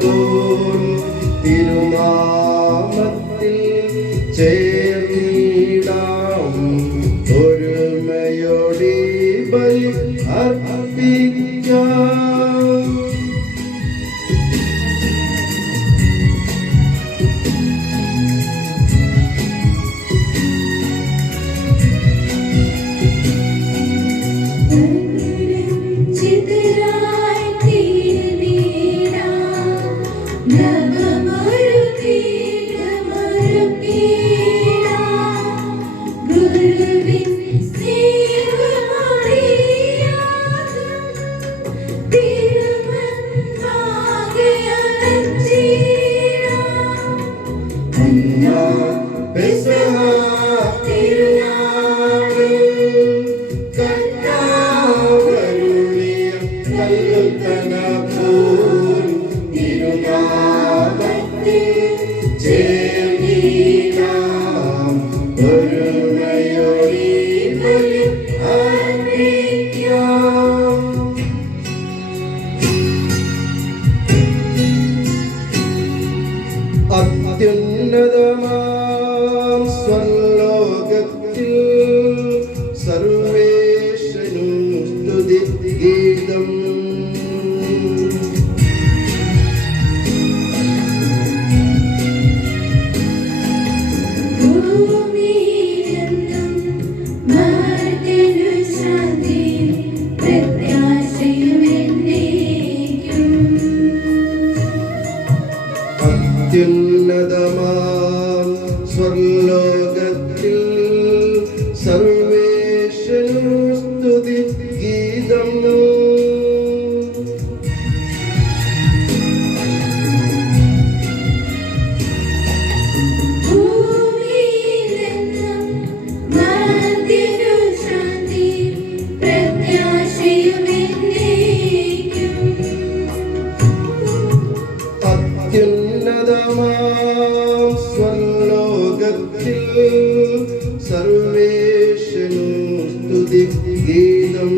പോൽ തിരുനാമത്തിൽ ചേർന്നിടാം ഒരുമയോടെ ബലി അർപ്പിക്കാം. അത്യുന്നതമാം സ്വർലോകത്തിൽ സർവേശ്വരനും സ്തുതി ഗീതം. അത്യുന്നതമാം സ്വർലോകത്തിൽ സർവേശ്വരനും സ്തുതി ഗീതം. അത്യുന്നതമാം സ്വർലോകത്തിൽ സർവേശ്വരനും സ്തുതി ഗീതം.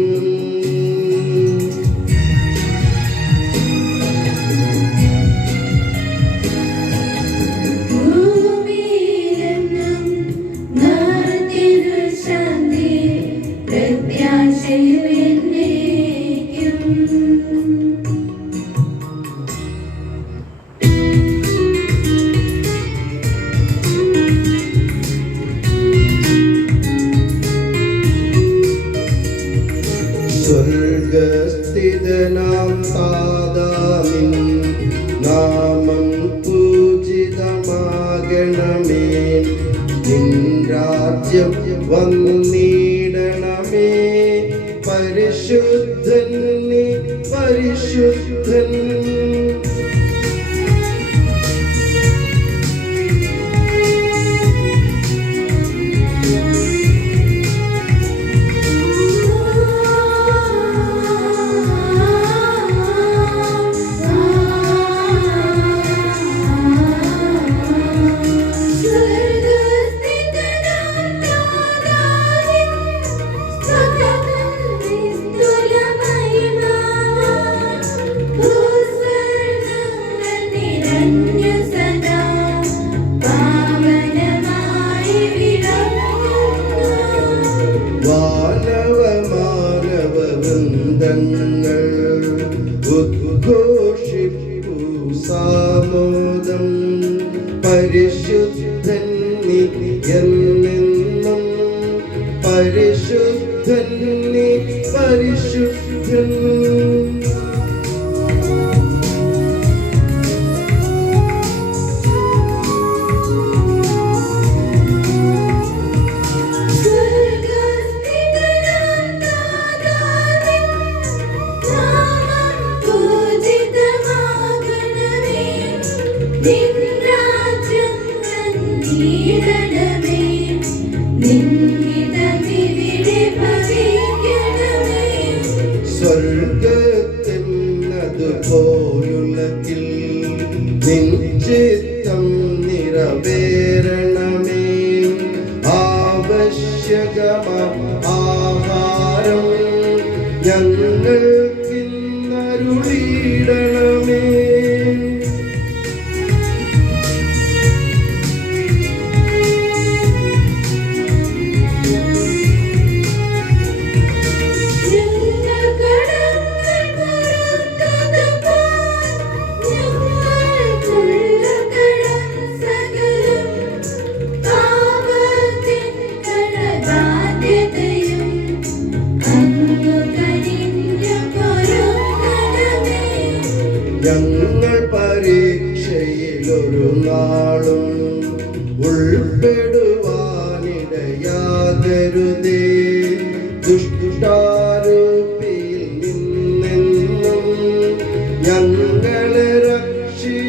സ്വർഗസ്ഥിതനാം താതാനിൻ നാമം പൂജിതമാകണമേ. നിൻ രാജ്യം വന്നിടണമേ. പരിശുദ്ധൻ നീ പരിശുദ്ധൻ. വൃന്ദങ്ങൾ ഉദ്ഘോഷിപ്പു സാമോദം. പരിശുദ്ധൻ നീ എന്നെന്നും പരിശുദ്ധൻ നീ പരിശുദ്ധൻ. സ്വർഗത്തിനതുപോലുള്ളതിൽ നിൻ ചിത്തം നിറവേറണമേ. ആവശ്യകമാം ആഹാരം ഞങ്ങൾക്കിന്നരുളിയിടണമേ. നാളും ഉൾപ്പെടുവാനിടയാകരുതേ. ദുഷ്ടാരൂപിയിൽ നിന്നെന്നും ഞങ്ങളെ രക്ഷിച്ചരുളണമേ.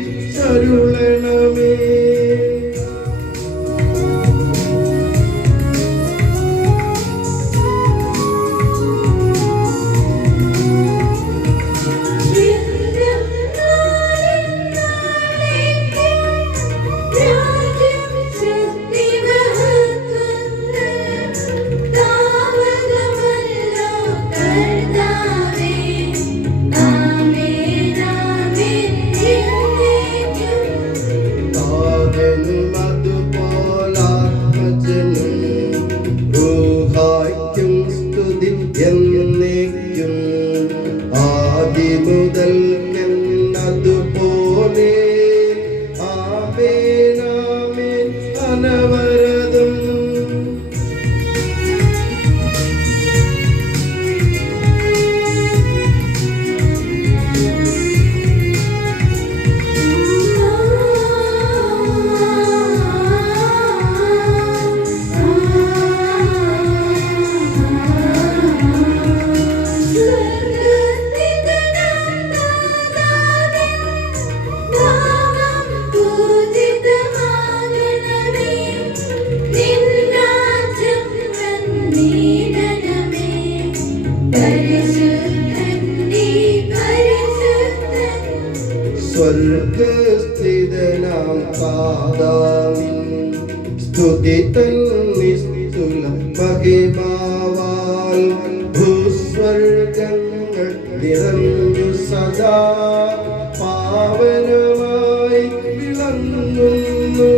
എന്നേക്കും ആദിമുതൽക്കെന്നതുപോലെ ആമേൻ ആമേൻ അനവരതം. സ്വർഗസ്ഥിതനാം താതാവിൻ സ്തുതി തന്നിസ്തുല മഹിമാവാൽ ഭൂസ്വർഗങ്ങൾ നിറഞ്ഞു സദാ പാവനമായി വിളങ്ങുന്നു.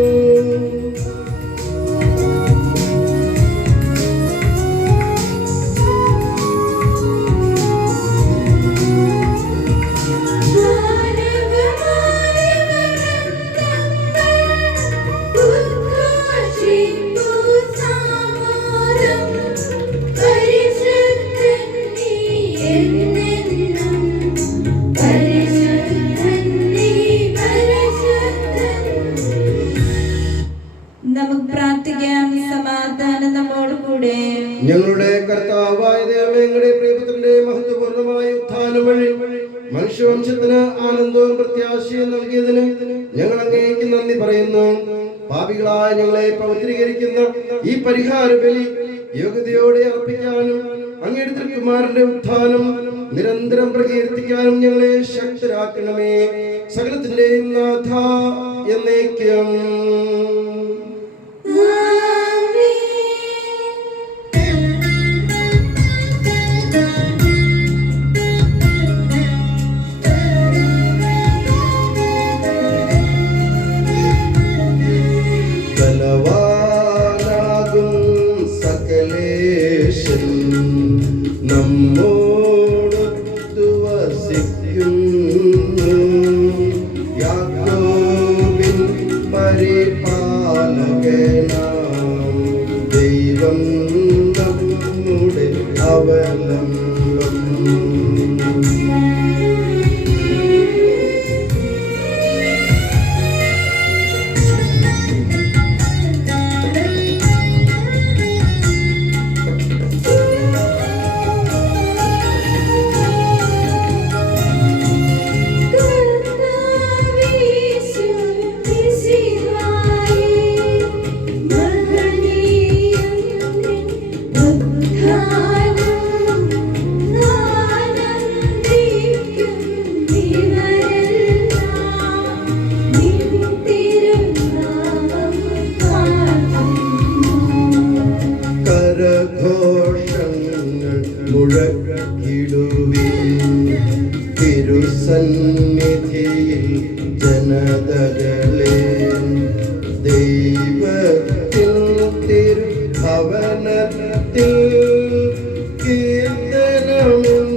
ഞങ്ങളുടെ കർത്താവായ ദൈവമേ, ഞങ്ങളുടെ പ്രിയപുത്രന്റെ മഹത്വപൂർണ്ണമായ ഉത്ഥാനം വഴി മനുഷ്യവംശത്തിന് ആനന്ദവും പ്രത്യാശയും നൽകിയതിന് ഞങ്ങൾ അങ്ങേക്ക് നന്ദി പറയുന്നു. പാപികളായ ഞങ്ങളെ പവിത്രീകരിക്കുന്ന ഈ പരിഹാര ബലി യോഗ്യതയോടെ അർപ്പിക്കാനും അങ്ങയുടെ തിരുക്കുമാരന്റെ ഉത്ഥാനം നിരന്തരം പ്രകീർത്തിക്കാനും ഞങ്ങളെ ശക്തരാക്കണമേ. സകലത്തിന്റെയും നാഥ എന്നേക്കും. ബലവാനാകും സകലേശൻ നമ്മോടൊത്തു വസിക്കുന്നു. യാക്കോബിൻ പരിപാലകനാം ദൈവം നമ്മുടെ അവലംബം. കരഘോഷങ്ങൾ മുഴക്കിടുവിൻ തിരുസന്നിധിയിൽ ജനതകളെ. ദൈവത്തിൻ തിരുഭവനത്തിൽ കീർത്തനമെന്നും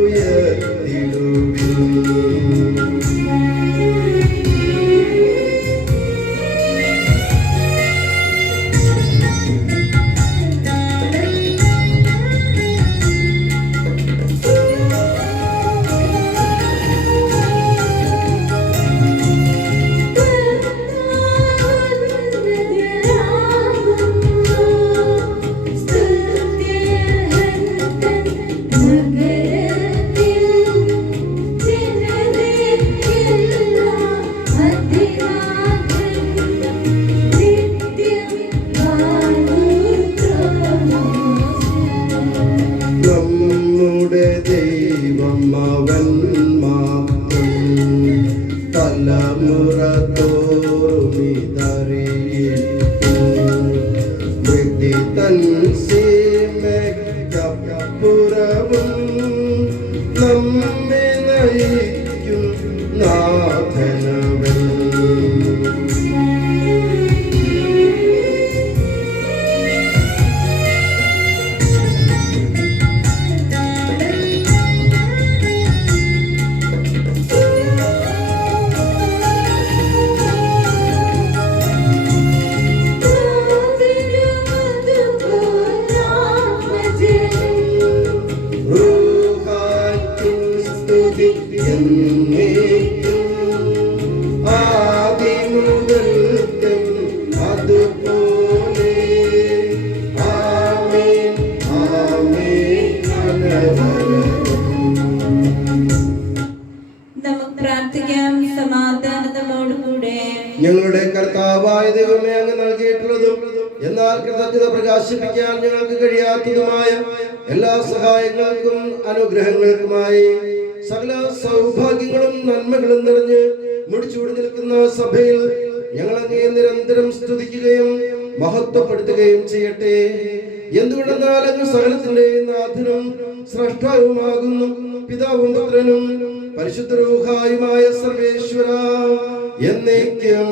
ഉയർത്തിടുവിൻ. തലമുറ തോറുമിതറിയിപ്പൂ വൃത്തി തൻ സീമയ്ക്കപ്പുറവും നമ്മെ നയിക്കും നാഥനവൻ. ഞങ്ങളുടെ കർത്താവായ ദൈവമേ, അങ്ങ് നൽകിയിട്ടുള്ളതും എന്നാൽ കൃതജ്ഞത പ്രകാശിപ്പിക്കാൻ ഞങ്ങൾക്ക് കഴിയാത്തതുമായ എല്ലാ സഹായങ്ങൾക്കും അനുഗ്രഹങ്ങൾക്കുമായി സകല സൗഭാഗ്യങ്ങളും നന്മകളും നിറഞ്ഞ് മുടിച്ചൂടി നിൽക്കുന്ന സഭയിൽ ഞങ്ങൾ അങ്ങേ നിരന്തരം സ്തുതിക്കുകയും മഹത്വപ്പെടുത്തുകയും ചെയ്യട്ടെ. എന്തുകൊണ്ടെന്നാൽ അങ്ങ് സകലത്തിന്റെ നാഥനും സ്രഷ്ടാവുമാകുന്നു. പിതാവും പുത്രനും പരിശുദ്ധ റൂഹായുമായ സർവേശ്വര എന്നേക്കും.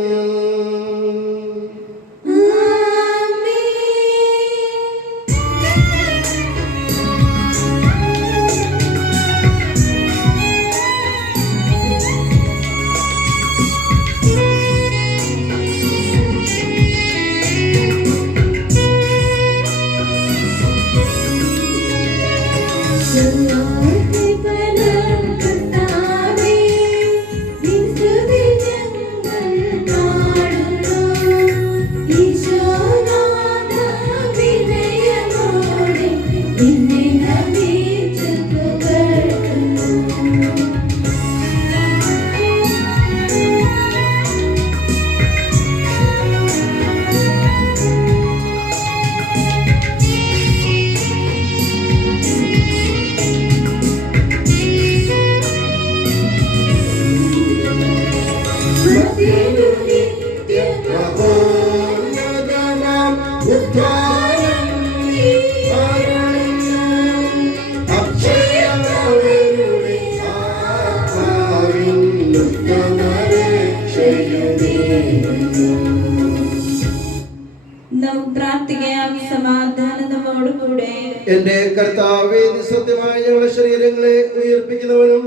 എന്റെ കർത്താവേ, നിസ്സത്യമായ ഞങ്ങളുടെ ശരീരങ്ങളെ ഉയർപ്പിക്കുന്നവനും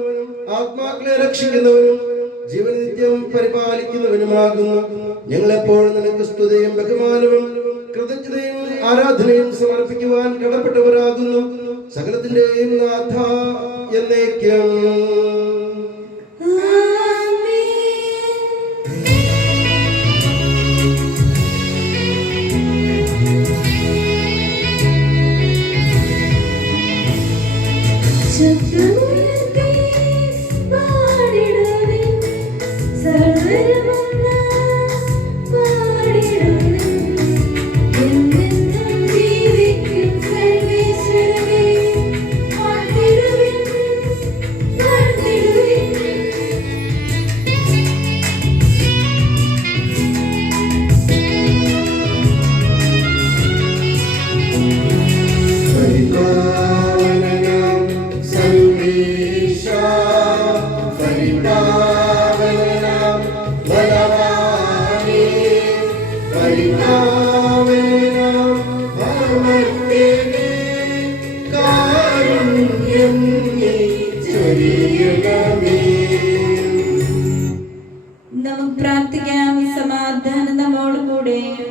ആത്മാക്കളെ രക്ഷിക്കുന്നവനും ജീവൻ നിത്യം പരിപാലിക്കുന്നവനുമാകുന്നു. ഞങ്ങളെപ്പോഴും നിനക്ക് സ്തുതിയും ബഹുമാനവും കൃതജ്ഞതയും ആരാധനയും സമർപ്പിക്കുവാൻ കടപ്പെട്ടവരാകുന്നു. സകലത്തിന്റെയും നാഥ എന്നേക്കും.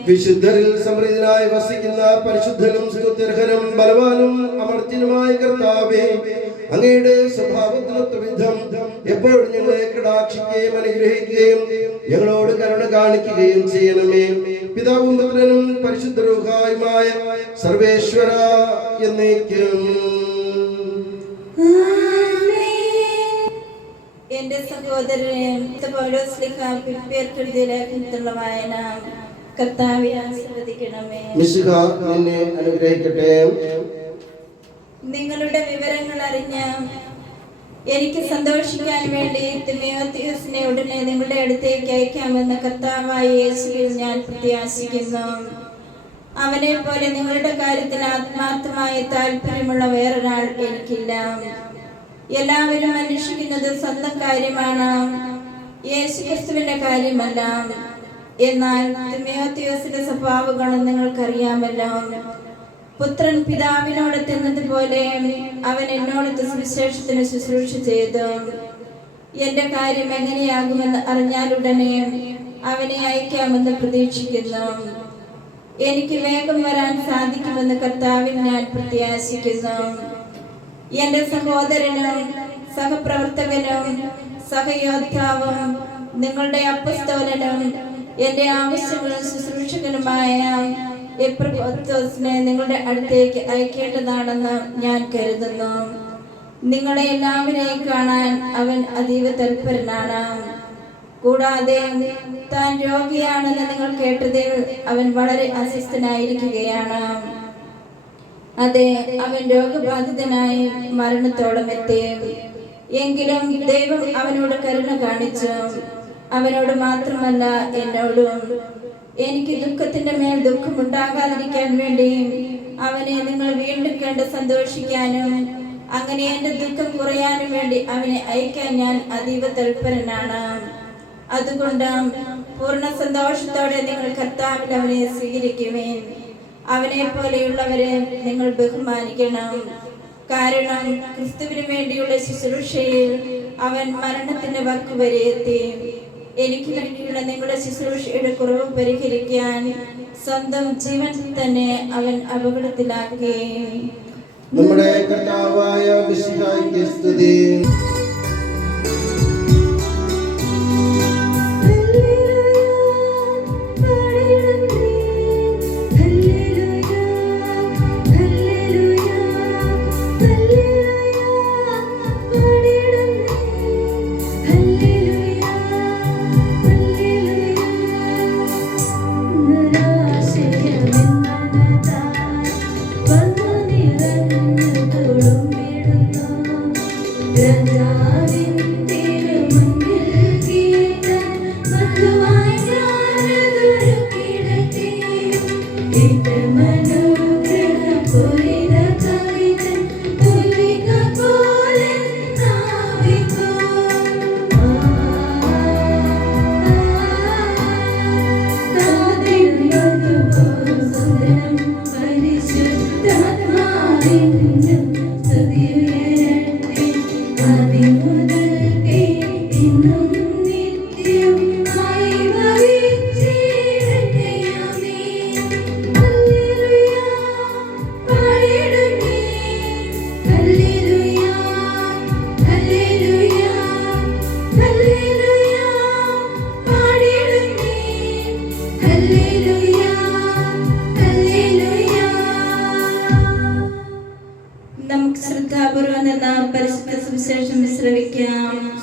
വിശുദ്ധരിൽ സമൃദ്ധനായി വസിക്കുന്ന പരിശുദ്ധനും സ്തുത്യർഹനും ബലവാനും അമർത്യനുമായ കർത്താവേ, അങ്ങയുടെ സ്വഭാവത്തിനൊത്ത വിധം എപ്പോഴും ഞങ്ങളെ കടാക്ഷിക്കുകയും അനുഗ്രഹിക്കുകയും ഞങ്ങളോട് കരുണ കാണിക്കുകയും ചെയ്യണമേ. പിതാവും പുത്രനും പരിശുദ്ധ റൂഹായുമായ സർവേശ്വര എന്നേക്കും. എന്റെ സഹോദരൻ വായന കർത്താവേ ആശീർവദിക്കണമേ. മിശിഹ നിന്നെ അനുഗ്രഹിക്കട്ടെ. നിങ്ങളുടെ വിവരങ്ങൾ അറിഞ്ഞ എനിക്ക് സന്തോഷിക്കാൻ വേണ്ടി തിമോത്തിയോസിനെ ഉടനെ നിങ്ങളുടെ അടുത്തേക്ക് അയക്കാമെന്ന് കർത്താവായ യേശുവിൽ ഞാൻ പ്രത്യാശിക്കുന്നു. അവനെ പോലെ നിങ്ങളുടെ കാര്യത്തിൽ ആത്മാർത്ഥമായ താല്പര്യമുള്ള വേറൊരാൾ എനിക്കില്ല. എല്ലാവരും അന്വേഷിക്കുന്നത് സ്വന്തം കാര്യമാണ്, യേശുക്രിസ്തുവിന്റെ കാര്യമല്ല. എന്നാൽ തിമോത്തിയോസിന്റെ സ്വഭാവഗുണം നിങ്ങൾക്കറിയാമല്ലോ. പുത്രൻ പിതാവിനോട് തിന്നതുപോലെ അവൻ എന്നോട് സുവിശേഷത്തിന് ശുശ്രൂഷ ചെയ്തു. എന്റെ കാര്യം എങ്ങനെയാകുമെന്ന് അറിഞ്ഞാലുടനെ അവനെ അയക്കാമെന്ന് പ്രതീക്ഷിക്കുന്നു. എനിക്ക് വേഗം വരാൻ സാധിക്കുമെന്ന് കർത്താവിൽ ഞാൻ പ്രത്യാശിക്കുന്നു. എന്റെ സഹോദരനും സഹപ്രവർത്തകനും സഹയോദ്ധാവും നിങ്ങളുടെ അപ്പസ്തോലനും എന്റെ ആവശ്യങ്ങളും ശുശ്രൂഷകനുമായ എപ്പഫ്രോദിത്തോസിനെ നിങ്ങളുടെ അടുത്തേക്ക് അയക്കേണ്ടതാണെന്ന് ഞാൻ കരുതുന്നു. നിങ്ങളെ എല്ലാവരെയും കാണാൻ അവൻ അതീവ തൽപരനാണ്. കൂടാതെ താൻ രോഗിയാണെന്ന് നിങ്ങൾ കേട്ടതിൽ അവൻ വളരെ അസ്വസ്ഥനായിരിക്കുകയാണ്. അതെ, അവൻ രോഗബാധിതനായി മരണത്തോളം എത്തി. എങ്കിലും ദൈവം അവനോട് കരുണ കാണിച്ചു. അവനോട് മാത്രമല്ല, എന്നോടും. എനിക്ക് ദുഃഖത്തിന്റെ മേൽ ദുഃഖമുണ്ടാകാതിരിക്കാൻ വേണ്ടി അവനെ നിങ്ങൾ വീണ്ടും കണ്ട് സന്തോഷിക്കാനും അങ്ങനെ എന്റെ ദുഃഖം കുറയാനും വേണ്ടി അവനെ അയക്കാൻ ഞാൻ അതീവ തൽപരനാണ്. അതുകൊണ്ട് പൂർണ്ണ സന്തോഷത്തോടെ നിങ്ങൾ കർത്താവിൽ അവനെ സ്വീകരിക്കുവേൻ. അവനെ പോലെയുള്ളവരെ നിങ്ങൾ ബഹുമാനിക്കണം. കാരണം ക്രിസ്തുവിന് വേണ്ടിയുള്ള ശുശ്രൂഷയിൽ അവൻ മരണത്തിന്റെ വക്കുവരെ എത്തി. എനിക്ക് വേണ്ടിയുള്ള നിങ്ങളുടെ ശുശ്രൂഷയുടെ കുറവ് പരിഹരിക്കാൻ സ്വന്തം ജീവൻ തന്നെ അവൻ അപകടത്തിലാക്കി. നമ്മുടെ കർത്താവായ മിശിഹായ്ക്ക് സ്തുതി.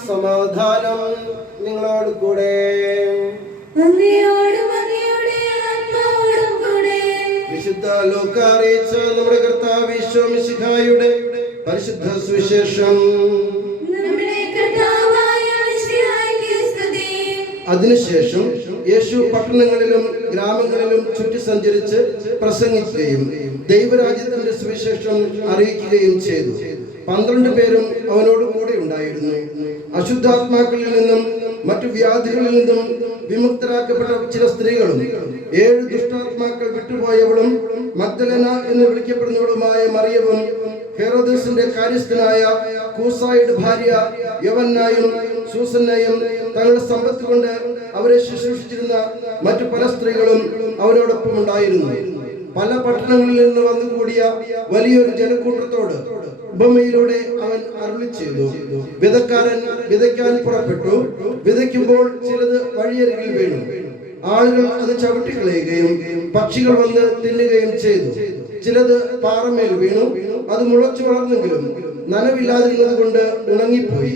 സമാധാനം നിങ്ങളോട് കൂടെ. വിശുദ്ധ ലൂക്കാ അറിയിച്ച നമ്മുടെ കർത്താവ് ഈശോ മിശിഹായുടെ പരിശുദ്ധ സുവിശേഷം. അതിനുശേഷം യേശു പട്ടണങ്ങളിലും ഗ്രാമങ്ങളിലും ചുറ്റി സഞ്ചരിച്ച് പ്രസംഗിക്കുകയും ദൈവരാജ്യത്തിന്റെ സുവിശേഷം അറിയിക്കുകയും ചെയ്തു. 12 പേരും അവനോട് കൂടെ ഉണ്ടായിരുന്നു. അശുദ്ധാത്മാക്കളിൽ നിന്നും മറ്റു വ്യാധികളിൽ നിന്നും വിമുക്തരാക്കപ്പെട്ട ചില സ്ത്രീകളും 7 ദുഷ്ടാത്മാക്കൾ വിട്ടുപോയവളും മഗ്ദലന എന്ന് വിളിക്കപ്പെടുന്നവളുമായ മറിയവും ഹെരോദസിന്റെ കാര്യസ്ഥനായ കൂസായുടെ ഭാര്യ യവന്നായും സൂസന്നയും തങ്ങളുടെ സമ്പത്ത് കൊണ്ട് അവരെ ശുശ്രൂഷിച്ചിരുന്ന മറ്റു പല സ്ത്രീകളും അവരോടൊപ്പം ഉണ്ടായിരുന്നു. പല പട്ടണങ്ങളിൽ നിന്ന് വന്നുകൂടിയ വലിയൊരു ജനക്കൂട്ടത്തോട് ഉപമയിലൂടെ അവൻ അരുളി ചെയ്തു. വിതക്കാരൻ വിതയ്ക്കാൻ പുറപ്പെട്ടു. വിതയ്ക്കുമ്പോൾ ചിലത് വഴിയരികിൽ വീണു. ആളുകൾ അത് ചവിട്ടിക്കളയുകയും പക്ഷികൾ വന്ന് തിന്നുകയും ചെയ്തു. ചിലത് പാറമേൽ വീണു. അത് മുളച്ചു വളർന്നെങ്കിലും നനവില്ലാതിരുന്നത് കൊണ്ട് ഉണങ്ങിപ്പോയി.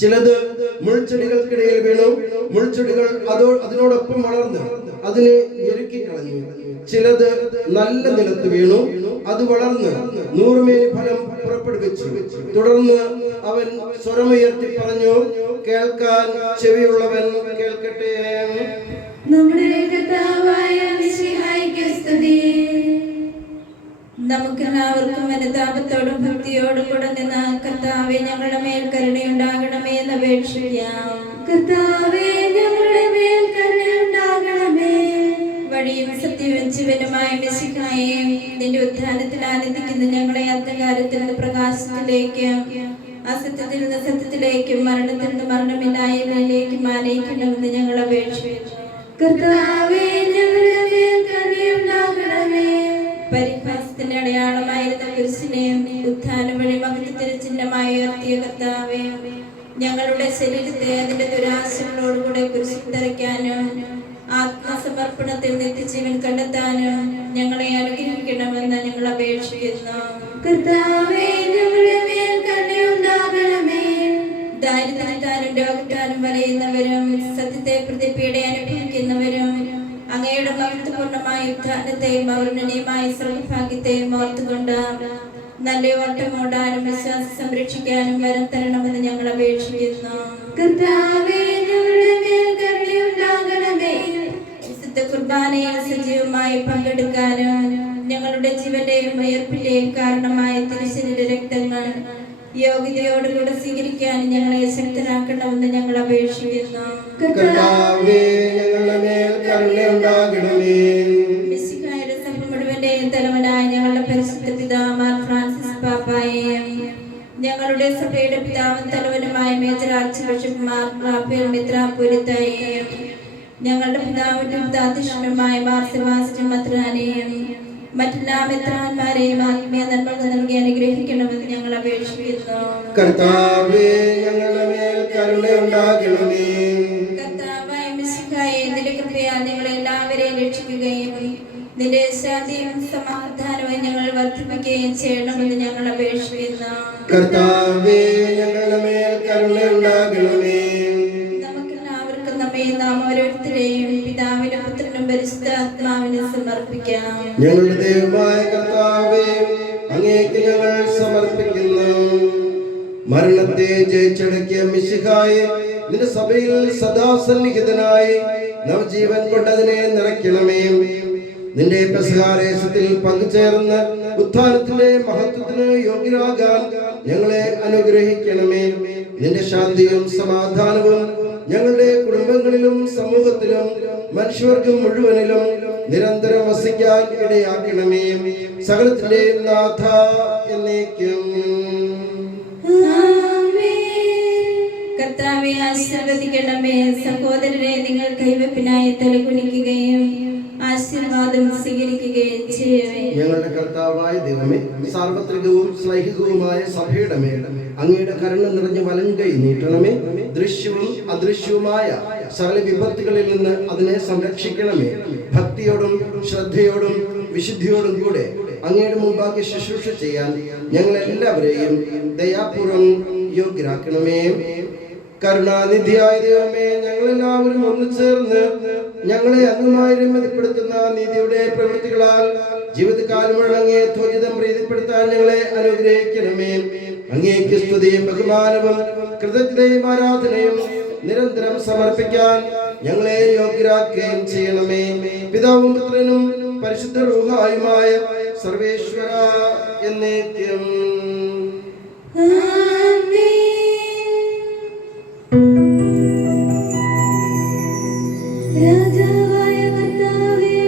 ചിലത് മുൾച്ചെടികൾക്കിടയിൽ വീണു. മുൾച്ചെടികൾ അതിനോടൊപ്പം വളർന്നു അതിനെ ഞെരുക്കിക്കളഞ്ഞു. ചിലത് നല്ല നിലത്ത് വീണു, അത് വളർന്ന് 100 മേനി ഫലം പുറപ്പെടുവിച്ചു. തുടർന്ന് അവൻ സ്വരമുയർത്തി പറഞ്ഞു, കേൾക്കാൻ ചെവിയുള്ളവൻ കേൾക്കട്ടെ. നമ്മുടെ കർത്താവായ മിശിഹായ്ക്ക് സ്തുതി. നമുക്കെല്ലാവർക്കും അനുതാപത്തോടും ഭക്തിയോടും കൂടെ നിന്ന് കർത്താവേ ഞങ്ങളുടെ മേൽ കരുണയുണ്ടാകണമേ എന്ന് അപേക്ഷിക്കാം. കർത്താവേ ഞങ്ങളുടെ മേൽ കരുണയുണ്ടാകണമേ. വഴിയും സത്യവും ജീവനുമായ മിശിഹായെ, നിന്റെ ഉത്ഥാനത്തിൽ ആനന്ദിക്കുന്ന ഞങ്ങളെ അന്ധകാരത്തിൽ നിന്ന് പ്രകാശത്തിലേക്കും അസത്യത്തിൽ നിന്ന് സത്യത്തിലേക്കും മരണത്തിൽ നിന്ന് മരണമില്ലായ്മയിലേക്കും ആനയിക്കണമെന്ന് ഞങ്ങൾ അപേക്ഷിക്കുന്നു. കർത്താവേ ഞങ്ങളുടെ മേൽ കരുണയുണ്ടാകണമേ. പരിഹാസത്തിന്റെ അടയാളമായിരുന്ന കുരിശിനെയും ഉത്ഥാനം വഴി മഹത്വത്തിന് ചിഹ്നമായി ഉയർത്തിയ കർത്താവേ, ഞങ്ങളുടെ ശരീരത്തെ അതിന്റെ ദുരാശകളോടുകൂടെ കുരിശിൽ തറയ്ക്കാനും ആത്മസമർപ്പണത്തിൽ നിത്യജീവൻ കണ്ടെത്താനും ഞങ്ങളെ അനുഗ്രഹിക്കണമെന്ന് ഞങ്ങൾ അപേക്ഷിക്കുന്നു. കർത്താവേ ഞങ്ങളുടെ മേൽ കരുണയുണ്ടാകണമേ. ദാരിദ്ര്യത്താലും രോഗത്താലും വലയുന്നവരും സത്യത്തെ പ്രതിപീഡ അനുഭവിക്കുന്നവരും അങ്ങയുടെ മഹത്വപൂർണമായ ഉദ്ധാനത്തെയും അവർണ്ണനീയമായ സർവഭാഗ്യത്തെയും ഓർത്തുകൊണ്ട് നല്ല ഓട്ടം ഓടാനും വിശ്വാസം സംരക്ഷിക്കാനും വരം തരണമെന്ന് ഞങ്ങൾ അപേക്ഷിക്കുന്നു. കർത്താവേ ഞങ്ങളുടെ മേൽ കരുണയുണ്ടാകണമേ. വിശുദ്ധ കുർബാനയിൽ സജീവമായി പങ്കെടുക്കാനും ഞങ്ങളുടെ ജീവന്റെയും ഉയർപ്പിന്റെയും കാരണമായ തിരുശരീര രക്തങ്ങൾ യോഗ്യതയോടുകൂടെ സ്വീകരിക്കാനും ഞങ്ങളെ ശക്തരാക്കണമെന്ന് ഞങ്ങൾ അപേക്ഷിക്കുന്നു. കർത്താവേ ഞങ്ങളുടെ മേൽ കരുണയുണ്ടാകണമേ. മിശിഹായുടെ സഭ മുഴുവന്റെയും തലവനായ ഞങ്ങളുടെ പരിശുദ്ധ പിതാവ് ഫ്രാൻസിസ് പാപ്പായെയും ഞങ്ങളുടെ സഭയുടെ പിതാവും തലവനുമായ major arch bishop Mar Raphael മെത്രാപ്പൊലീത്തയെയും ഞങ്ങളുടെ പിതാവിന്റെ പിതാധ്യക്ഷനുമായ മാർ സെബാസ്റ്റ്യൻ മെത്രാനെയും മറ്റെല്ലാ മെത്രാന്മാരെയും ആത്മീയ നന്മകൾ നൽകി അനുഗ്രഹിക്കണമെന്ന് ഞങ്ങൾ അപേക്ഷിക്കുന്നു. കർത്താവേ ഞങ്ങളുടെ മേൽ കരുണയുണ്ടാകണമേ. കർത്താവായ മിശിഹായെ, നിന്റെ കൃപയാൽ ഞങ്ങളെ എല്ലാവരെയും രക്ഷിക്കുകയും നിന്റെ ശാന്തിയും സമാധാനവും ഞങ്ങൾ വർദ്ധിപ്പിക്കുകയും ചെയ്യണമെന്ന് ഞങ്ങൾ അപേക്ഷിക്കുന്നു. കർത്താവേ ഞങ്ങളുടെ മേൽ കരുണയുണ്ടാകണമേ. നമുക്കെല്ലാവർക്കും നാം ഓരോരുത്തരെയും പിതാവിനും പുത്രനും പരിശുദ്ധാത്മാവിനെ സമർപ്പിക്കാം. ഞങ്ങളുടെ ദൈവമായ കർത്താവേ, അങ്ങേക്ക് ഞങ്ങൾ സമർപ്പിക്കുന്നു. മരണത്തെ ജയിച്ചടക്കിയ മിശിഹായെ, നിന്റെ സഭയിൽ സദാ സന്നിഹിതനായി നവജീവൻ കൊണ്ടതിനെ നിറയ്ക്കണമേ. നിന്റെ പെസഹാരേശത്തിൽ പങ്കുചേർന്ന് ഉത്ഥാനത്തിന്റെ മഹത്വത്തിന് യോഗ്യരാകാൻ ഞങ്ങളെ അനുഗ്രഹിക്കണമേ. നിന്റെ ശാന്തിയും സമാധാനവും ഞങ്ങളുടെ കുടുംബങ്ങളിലും സമൂഹത്തിലും മനുഷ്യർക്കും മുഴുവനിലും നിരന്തരം വസിക്കാൻ ഇടയാക്കണമേ. സകലത്തിന്റെയും നാഥ എന്നേക്കും. കർത്താവെ ആശീർവദിക്കണമേ. സഹോദരരെ, നിങ്ങൾ കൈവപ്പിനായി തലകുനിക്കുകയും ആശീർവാദം സ്വീകരിക്കുകയും ചെയ്യവേ. ഞങ്ങളുടെ കർത്താവായ ദൈവമേ, സാർവത്രികവും സ്ലൈഹികവുമായ സഭയുടെ മേൽ അങ്ങയുടെ കരുണ നിറഞ്ഞ വലങ്കൈ നീട്ടണമേ. ദൃശ്യവും അദൃശ്യവുമായ സകല വിപത്തുകളിൽ നിന്ന് അതിനെ സംരക്ഷിക്കണമേ. ഭക്തിയോടും ശ്രദ്ധയോടും വിശുദ്ധിയോടും കൂടെ അങ്ങയുടെ മുമ്പാകെ ശുശ്രൂഷ ചെയ്യാൻ ഞങ്ങളെല്ലാവരെയും ദയാപൂർവം യോഗ്യരാക്കണമേ. കരുണാനിധിയായ ദൈവമേ, ഞങ്ങളെല്ലാവരും ഒന്നു ചേർന്ന് ഞങ്ങളെ അങ്ങുമായി രമ്യതപ്പെടുത്തുന്ന നീതിയുടെ പ്രവൃത്തികളാൽ ജീവിതകാലം മുഴുവൻ അങ്ങയെ ത്വരിതം പ്രീതിപ്പെടുത്താൻ ഞങ്ങളെ അനുഗ്രഹിക്കണമേ. അങ്ങേക്ക് സ്തുതിയും ബഹുമാനവും കൃതജ്ഞതയും ആരാധനയും നിരന്തരം സമർപ്പിക്കാൻ ഞങ്ങളെ യോഗ്യരാക്കുകയും ചെയ്യണമേ. പിതാവും പുത്രനും പരിശുദ്ധ റൂഹായുമായ സർവേശ്വര എന്നേക്കും. രാജാവായ കർത്താവേ,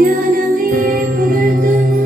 ഞാൻ അങ്ങയെ പുകഴ്ത്തുന്നു.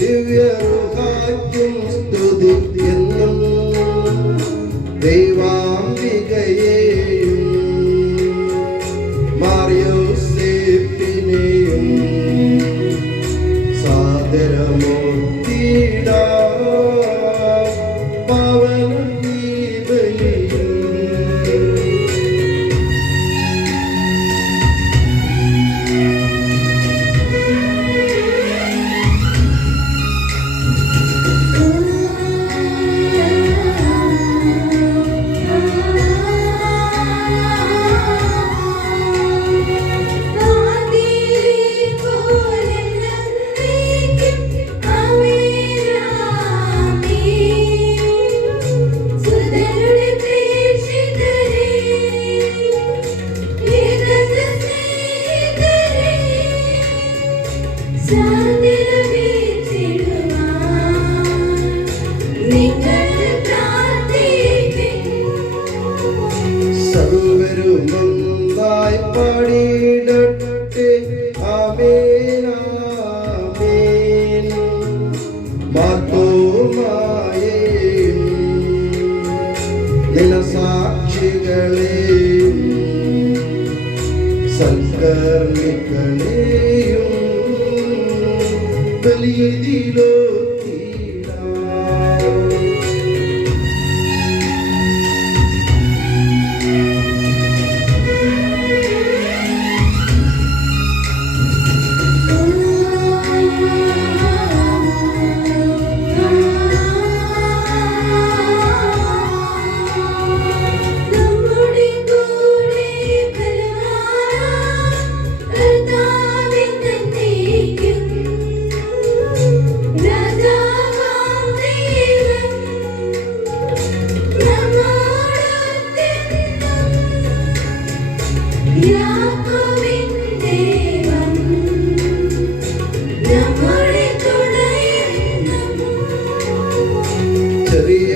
ദിവ്യറുഹായ്ക്കും സ്തുതി എന്നും ദൈവാംബികയെയും മാർയോസേപ്പിനെയും സാദരമൂർത്തിയിടാം പാവന ദീപയിൽ. സർവരുമൊന്നായി പാടിയിടട്ടെ ആമേൻ ആമേൻ. മാർത്തോമായേയും നിലസാക്ഷികളെയും സൽക്കർമ്മികളെയും ബലിയിലോ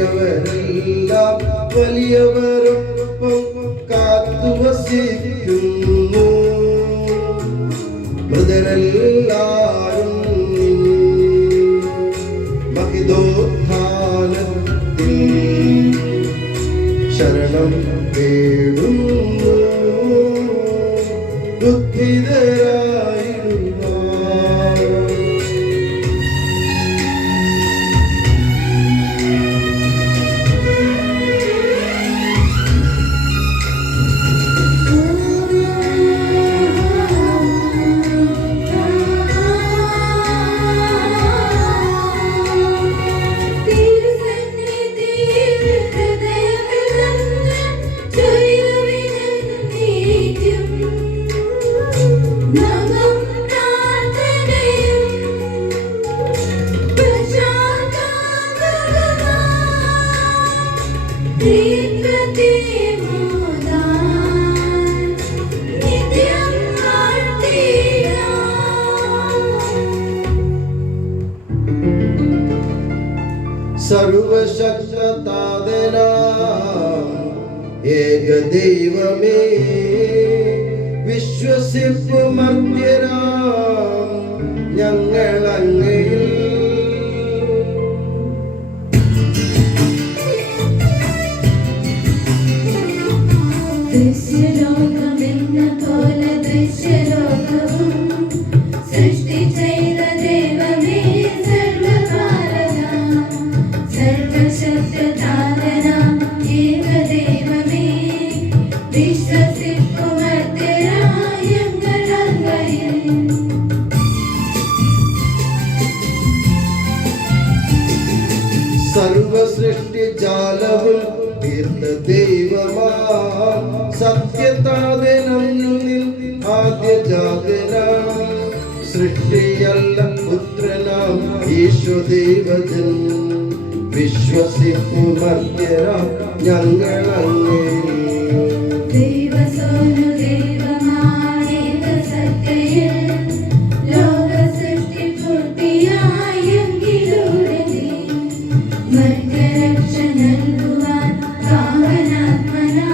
ചെറിയവരെല്ലാം വലിയവരൊപ്പം കാത്തുവസിക്കുന്നു. മൃതരെല്ലാരും മഹിതോത്ഥാനത്തിൽ ശരണം തേടുന്നു. ദുഃഖിതരായിടുക സർവശക്തനാം ഏകദൈവമേ വിശ്വസിപ്പുമർത്യരാം ഞങ്ങളങ്ങയിൽ ദൃശ്യലോകമെന്ന പോലെ ദൃശ്യലോകവും സൃഷ്ടി ചെയ്ത ദൈവമേ സർവകാരണ സർവശക്തനാഥന ഏകദൈവമേ വിശ്വസിപ്പുമർത്യരായ ഞങ്ങളങ്ങയിൽ സർവസൃഷ്ടിജാലവും തീർത്ത ദൈവമാ സത്യതാതനു നിൻ സൃഷ്ടിയല്ല പുത്രനാം ഈശോ ദൈവജൻ വിശ്വസിപ്പു മർത്യരാം ഞങ്ങളങ്ങേ ദൈവസോനു ദൈവമാണേക സത്യയിൽ ലോക സൃഷ്ടി പൂർത്തിയായെങ്കിലുടനെ മർത്യരക്ഷ നൽകുവാൻ പാവനാത്മനാ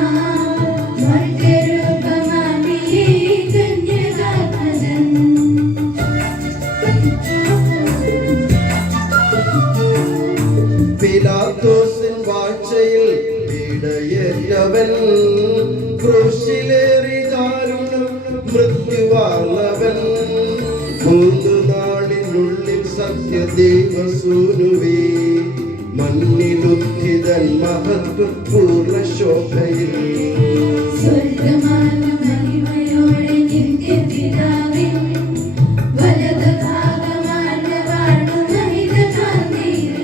മർത്യരൂപമാകിയേ കന്യകാത്മജൻ. പിലാത്തോസിൻ വാഴ്ചയിൽ പീഡയേറ്റവൻ ക്രൂശിലേറി ദാരുണം മൃത്യുവാർന്നവൻ 3 നാളിനുള്ളിൽ സത്യദൈവസൂനുവേ മണ്ണിലുദ്ധിതൻ മഹത്വം പൂർണ്ണ ശോഭയിൽ സ്വർഗ്ഗമാർന്ന മഹിമയോടെ നിത്യപിതാവിൻ വലതുഭാഗമാർന്ന വാഴുന്ന ഹിതകാന്തിയിൽ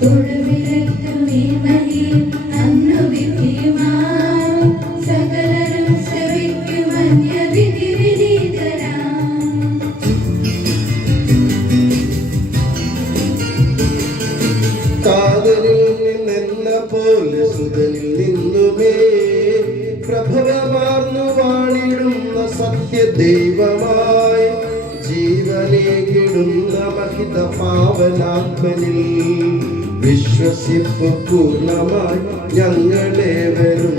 തൊടുവിരട്ടും ഈ മഹിം അന്നു വിധിയുമായി സകലരും ശ്രവിക്കും അന്യവിധി വിനീതരാം. കാതലിൽ നിന്നെന്ന പോലെ സുതനിൽ നിന്നുമേ പ്രഭവമാർന്നു വാണിടുന്ന സത്യദൈവമായി ജീവനേകിടുന്ന മഹിത പാവനാത്മനിൽ വിശ്വസിപ്പ് പൂർണ്ണമായി ഞങ്ങളേവരും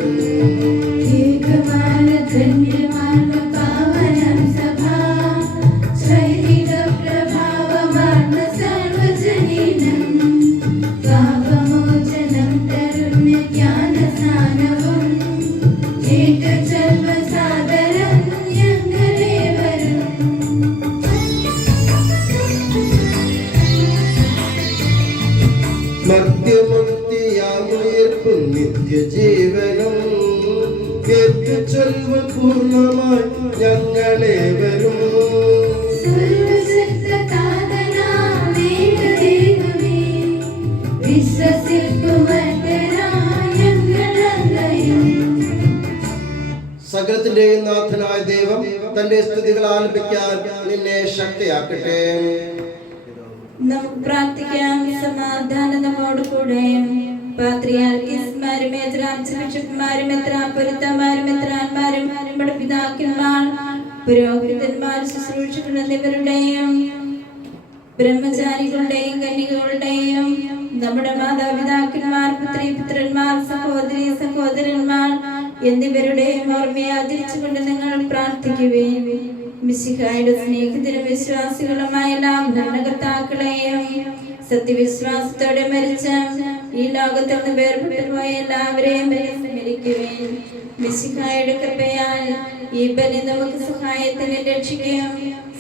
ഏകമാന ധന്യമാർന്ന പാവനം സഭാ ശ്രൈഹിക പ്രഭാവമാർന്ന സർവജനീനം പാപമോചനം തരുന്ന ജ്ഞാനസ്നാനവും ഏറ്റ ജന്മസാദരം ഞങ്ങളേവരും. മധ്യമുക്തിയാമുയർപ്പും നിത്യജീവനും കേട്ടുചൊൽവ പൂർണ്ണമായി ഞങ്ങളേവരും സർവശക്തനാഥനാം ഏകദൈവമേ, വിശ്വസിക്കുമർത്യരായ ഞങ്ങളങ്ങയും. സകലത്തിന്റെയും നാഥനായ ദൈവം തന്റെ സ്തുതികൾ ആലപിക്കാൻ നിന്നെ ശക്തിയാക്കട്ടെ. നമുക്ക് പ്രാർത്ഥിക്കാം. സമാധാനം നമ്മോട് കൂടെ. പാത്രിയാർക്കീസ്മാരും ബിഷപ്പുമാരും മെത്രാപ്പൊലിത്തമാരും മെത്രാന്മാരും നമ്മുടെ പിതാക്കന്മാർ പുരോഹിതന്മാർ ശുശ്രൂഷകൾ എന്നിവരുടെയും ബ്രഹ്മചാരികളുടെയും കന്യകളുടെയും നമ്മുടെ മാതാപിതാക്കന്മാർ പുത്രീപുത്രന്മാർ സഹോദരി സഹോദരന്മാർ എന്നിവരുടെയും ഓർമ്മയെ ആചരിച്ചുകൊണ്ട് നിങ്ങൾ പ്രാർത്ഥിക്കുകയും മിശിഹായുടെ സ്നേഹിതരും വിശ്വാസികളുമായ എല്ലാ ഭരണകർത്താക്കളെയും സത്യവിശ്വാസത്തോടെ മരിച്ച ഈ ലോകത്തിൽ നിന്ന് വേർപെട്ടു പോയ എല്ലാവരെയും സ്മരിക്കുകയും മിശിഹായുടെ കൃപയാൽ ഈ ബലി നമുക്ക് സഹായത്തിന് രക്ഷിക്കുകയും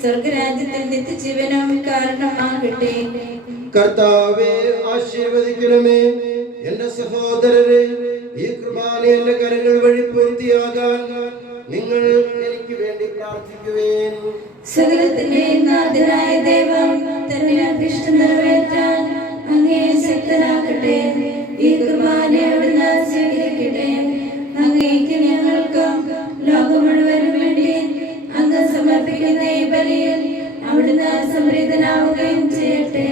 സ്വർഗരാജ്യത്തിൽ നിത്യജീവനും കാരണമാകട്ടെ. കർത്താവേ ആശീർവദിക്കണമേ. എന്റെ സഹോദരരെ, ഈ കുർബാന എന്റെ കരങ്ങൾ വഴി പൂർത്തിയാകാൻ നിങ്ങൾ എനിക്ക് വേണ്ടി പ്രാർത്ഥിക്കുവേൻ. സകലത്തിന്റെ നാഥനായ ദൈവം തന്നെ അഭിഷ്ടം നിറവേറ്റാൻ അങ്ങേ ശക്തനാക്കട്ടെ. ഈ കുർബാന അവിടുന്ന് സ്വീകരിക്കട്ടെ. അങ്ങേക്ക് ഞങ്ങൾക്കും ലോകം മുഴുവനും വേണ്ടി അങ്ങ് സമർപ്പിക്കുന്ന ഈ ബലിയിൽ അവിടുന്ന് സംപ്രീതനാവുകയും ചെയ്യട്ടെ.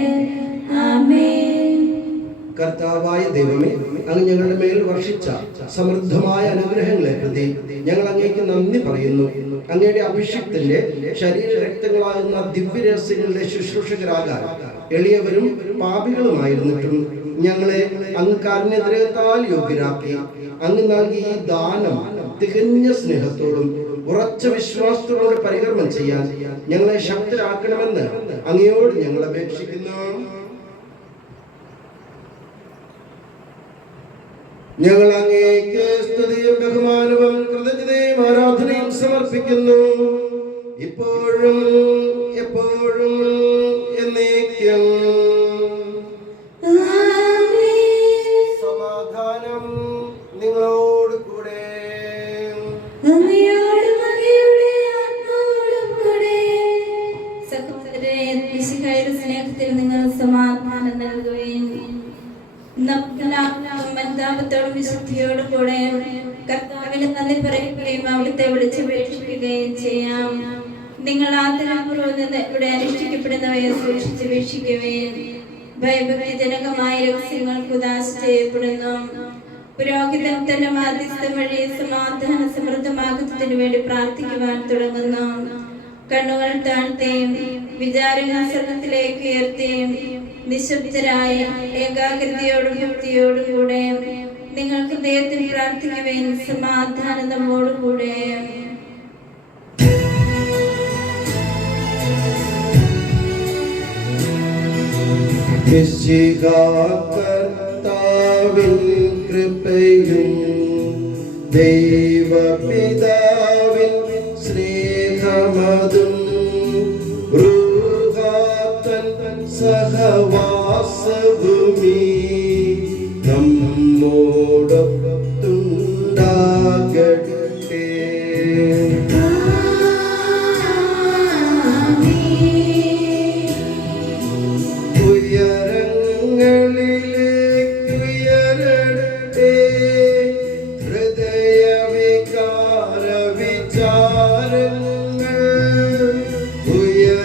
ആമേൻ. കർത്താവായ ദൈവമേ, അങ്ങ് ഞങ്ങളുടെ മേൽ വർഷിച്ച സമൃദ്ധമായ അനുഗ്രഹങ്ങളെ പ്രതി ഞങ്ങൾ അങ്ങേക്ക് നന്ദി പറയുന്നു. അങ്ങയുടെ അഭിഷിക്തന്റെ ശരീര രക്തങ്ങളാകുന്ന ദിവ്യരഹസ്യങ്ങളുടെ ശുശ്രൂഷകരാകാൻ എളിയവരും പാപികളുമായിരുന്നിട്ടും ഞങ്ങളെ അങ്ങ് കാരുണ്യദ്രവത്താൽ യോഗ്യരാക്കി. അങ്ങ് നൽകിയ ഈ ദാനം തികഞ്ഞ സ്നേഹത്തോടും ഉറച്ച വിശ്വാസത്തോടും പരികർമ്മം ചെയ്യാൻ ഞങ്ങളെ ശക്തരാക്കണമെന്ന് അങ്ങയോട് ഞങ്ങൾ അപേക്ഷിക്കുന്നു. ഞങ്ങൾ അങ്ങേക്ക് സ്തുതിയും ബഹുമാനവും കൃതജ്ഞതയും ആരാധനയും സമർപ്പിക്കുന്നു, ഇപ്പോഴും എപ്പോഴും എന്നേക്കും. സമാധാനം നിങ്ങളോട് കൂടെ. സഹോദരരെ, മിശിഹായുടെ സ്നേഹത്തിൽ നിങ്ങൾ സമാധാനം നൽകുകയും മന്ദാപത്തോടും വിശുദ്ധിയോടും കൂടെ കർത്താവിന് നന്ദി പറയുകയും അവിടുത്തെ വിളിച്ചപേക്ഷിക്കുകയും ചെയ്യാം. നിങ്ങൾ ആദരപൂർവ്വം നിന്ന് ഇവിടെ അനുഷ്ഠിക്കപ്പെടുന്നവയെ സൂക്ഷിച്ച് വീക്ഷിക്കുവേൻ. ഭയഭക്തിജനകമായ രഹസ്യങ്ങൾക്ക് ഉദാശ ചെയ്യപ്പെടുന്നു. പുരോഹിതൻ തന്റെ മാധ്യസ്ഥം വഴി സമാധാന സമൃദ്ധമാക്കുന്നതിനു വേണ്ടി പ്രാർത്ഥിക്കുവാൻ തുടങ്ങുന്നു. കണ്ണുകൾ താഴ്ത്തിയും വിചാരങ്ങൾ സ്വർഗത്തിലേക്ക് ഉയർത്തിയും നിശബ്ദരായ ഏകാഗ്രതയോടും ഭക്തിയോടും കൂടെ നിങ്ങൾ ഹൃദയത്തിൽ പ്രാർത്ഥിക്കുവാൻ സമാധാനം നമ്മോടുകൂടെ. കർത്താവിൻ കൃപയും ദൈവപിതാവിൻ സ്നേഹമതും റൂഹാതൻ സഹവാസഭൂമി നമ്മോടൊത്തുണ്ടാകട്ടെ. ഉയരങ്ങളിലേക്കുയരട്ടെ ഹൃദയവികാര വിചാരങ്ങൾ. ഉയരങ്ങളിലേക്കുയരട്ടെ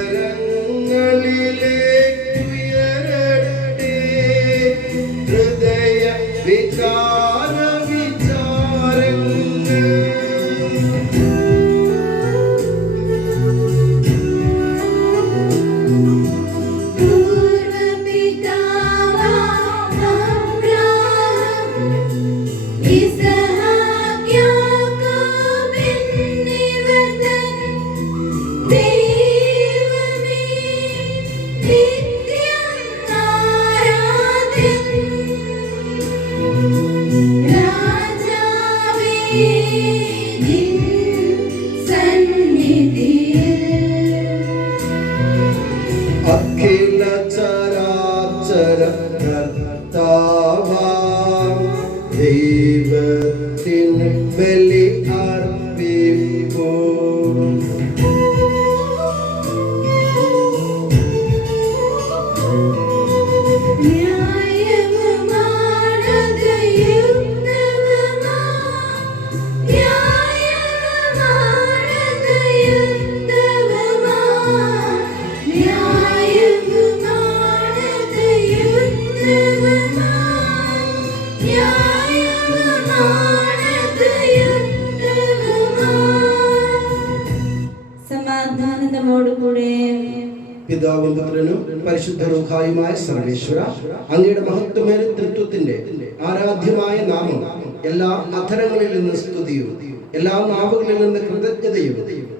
ഹൃദയ വികാര വിചാരങ്ങൾ. അഖില ചരാചര കർത്താവാം ദൈവത്തിന് ബലി അർപ്പിപ്പൂ. സമാധാനം നമ്മോടുകൂടെ. പിതാവും പുത്രനും പരിശുദ്ധ റൂഹായുമായ സർവേശ്വര, അങ്ങയുടെ മഹത്വമേറിയ തൃത്വത്തിന്റെ ആരാധ്യമായ നാമം എല്ലാ അധരങ്ങളിൽ നിന്ന് സ്തുതിയും എല്ലാ നാവുകളിൽ നിന്ന് കൃതജ്ഞതയും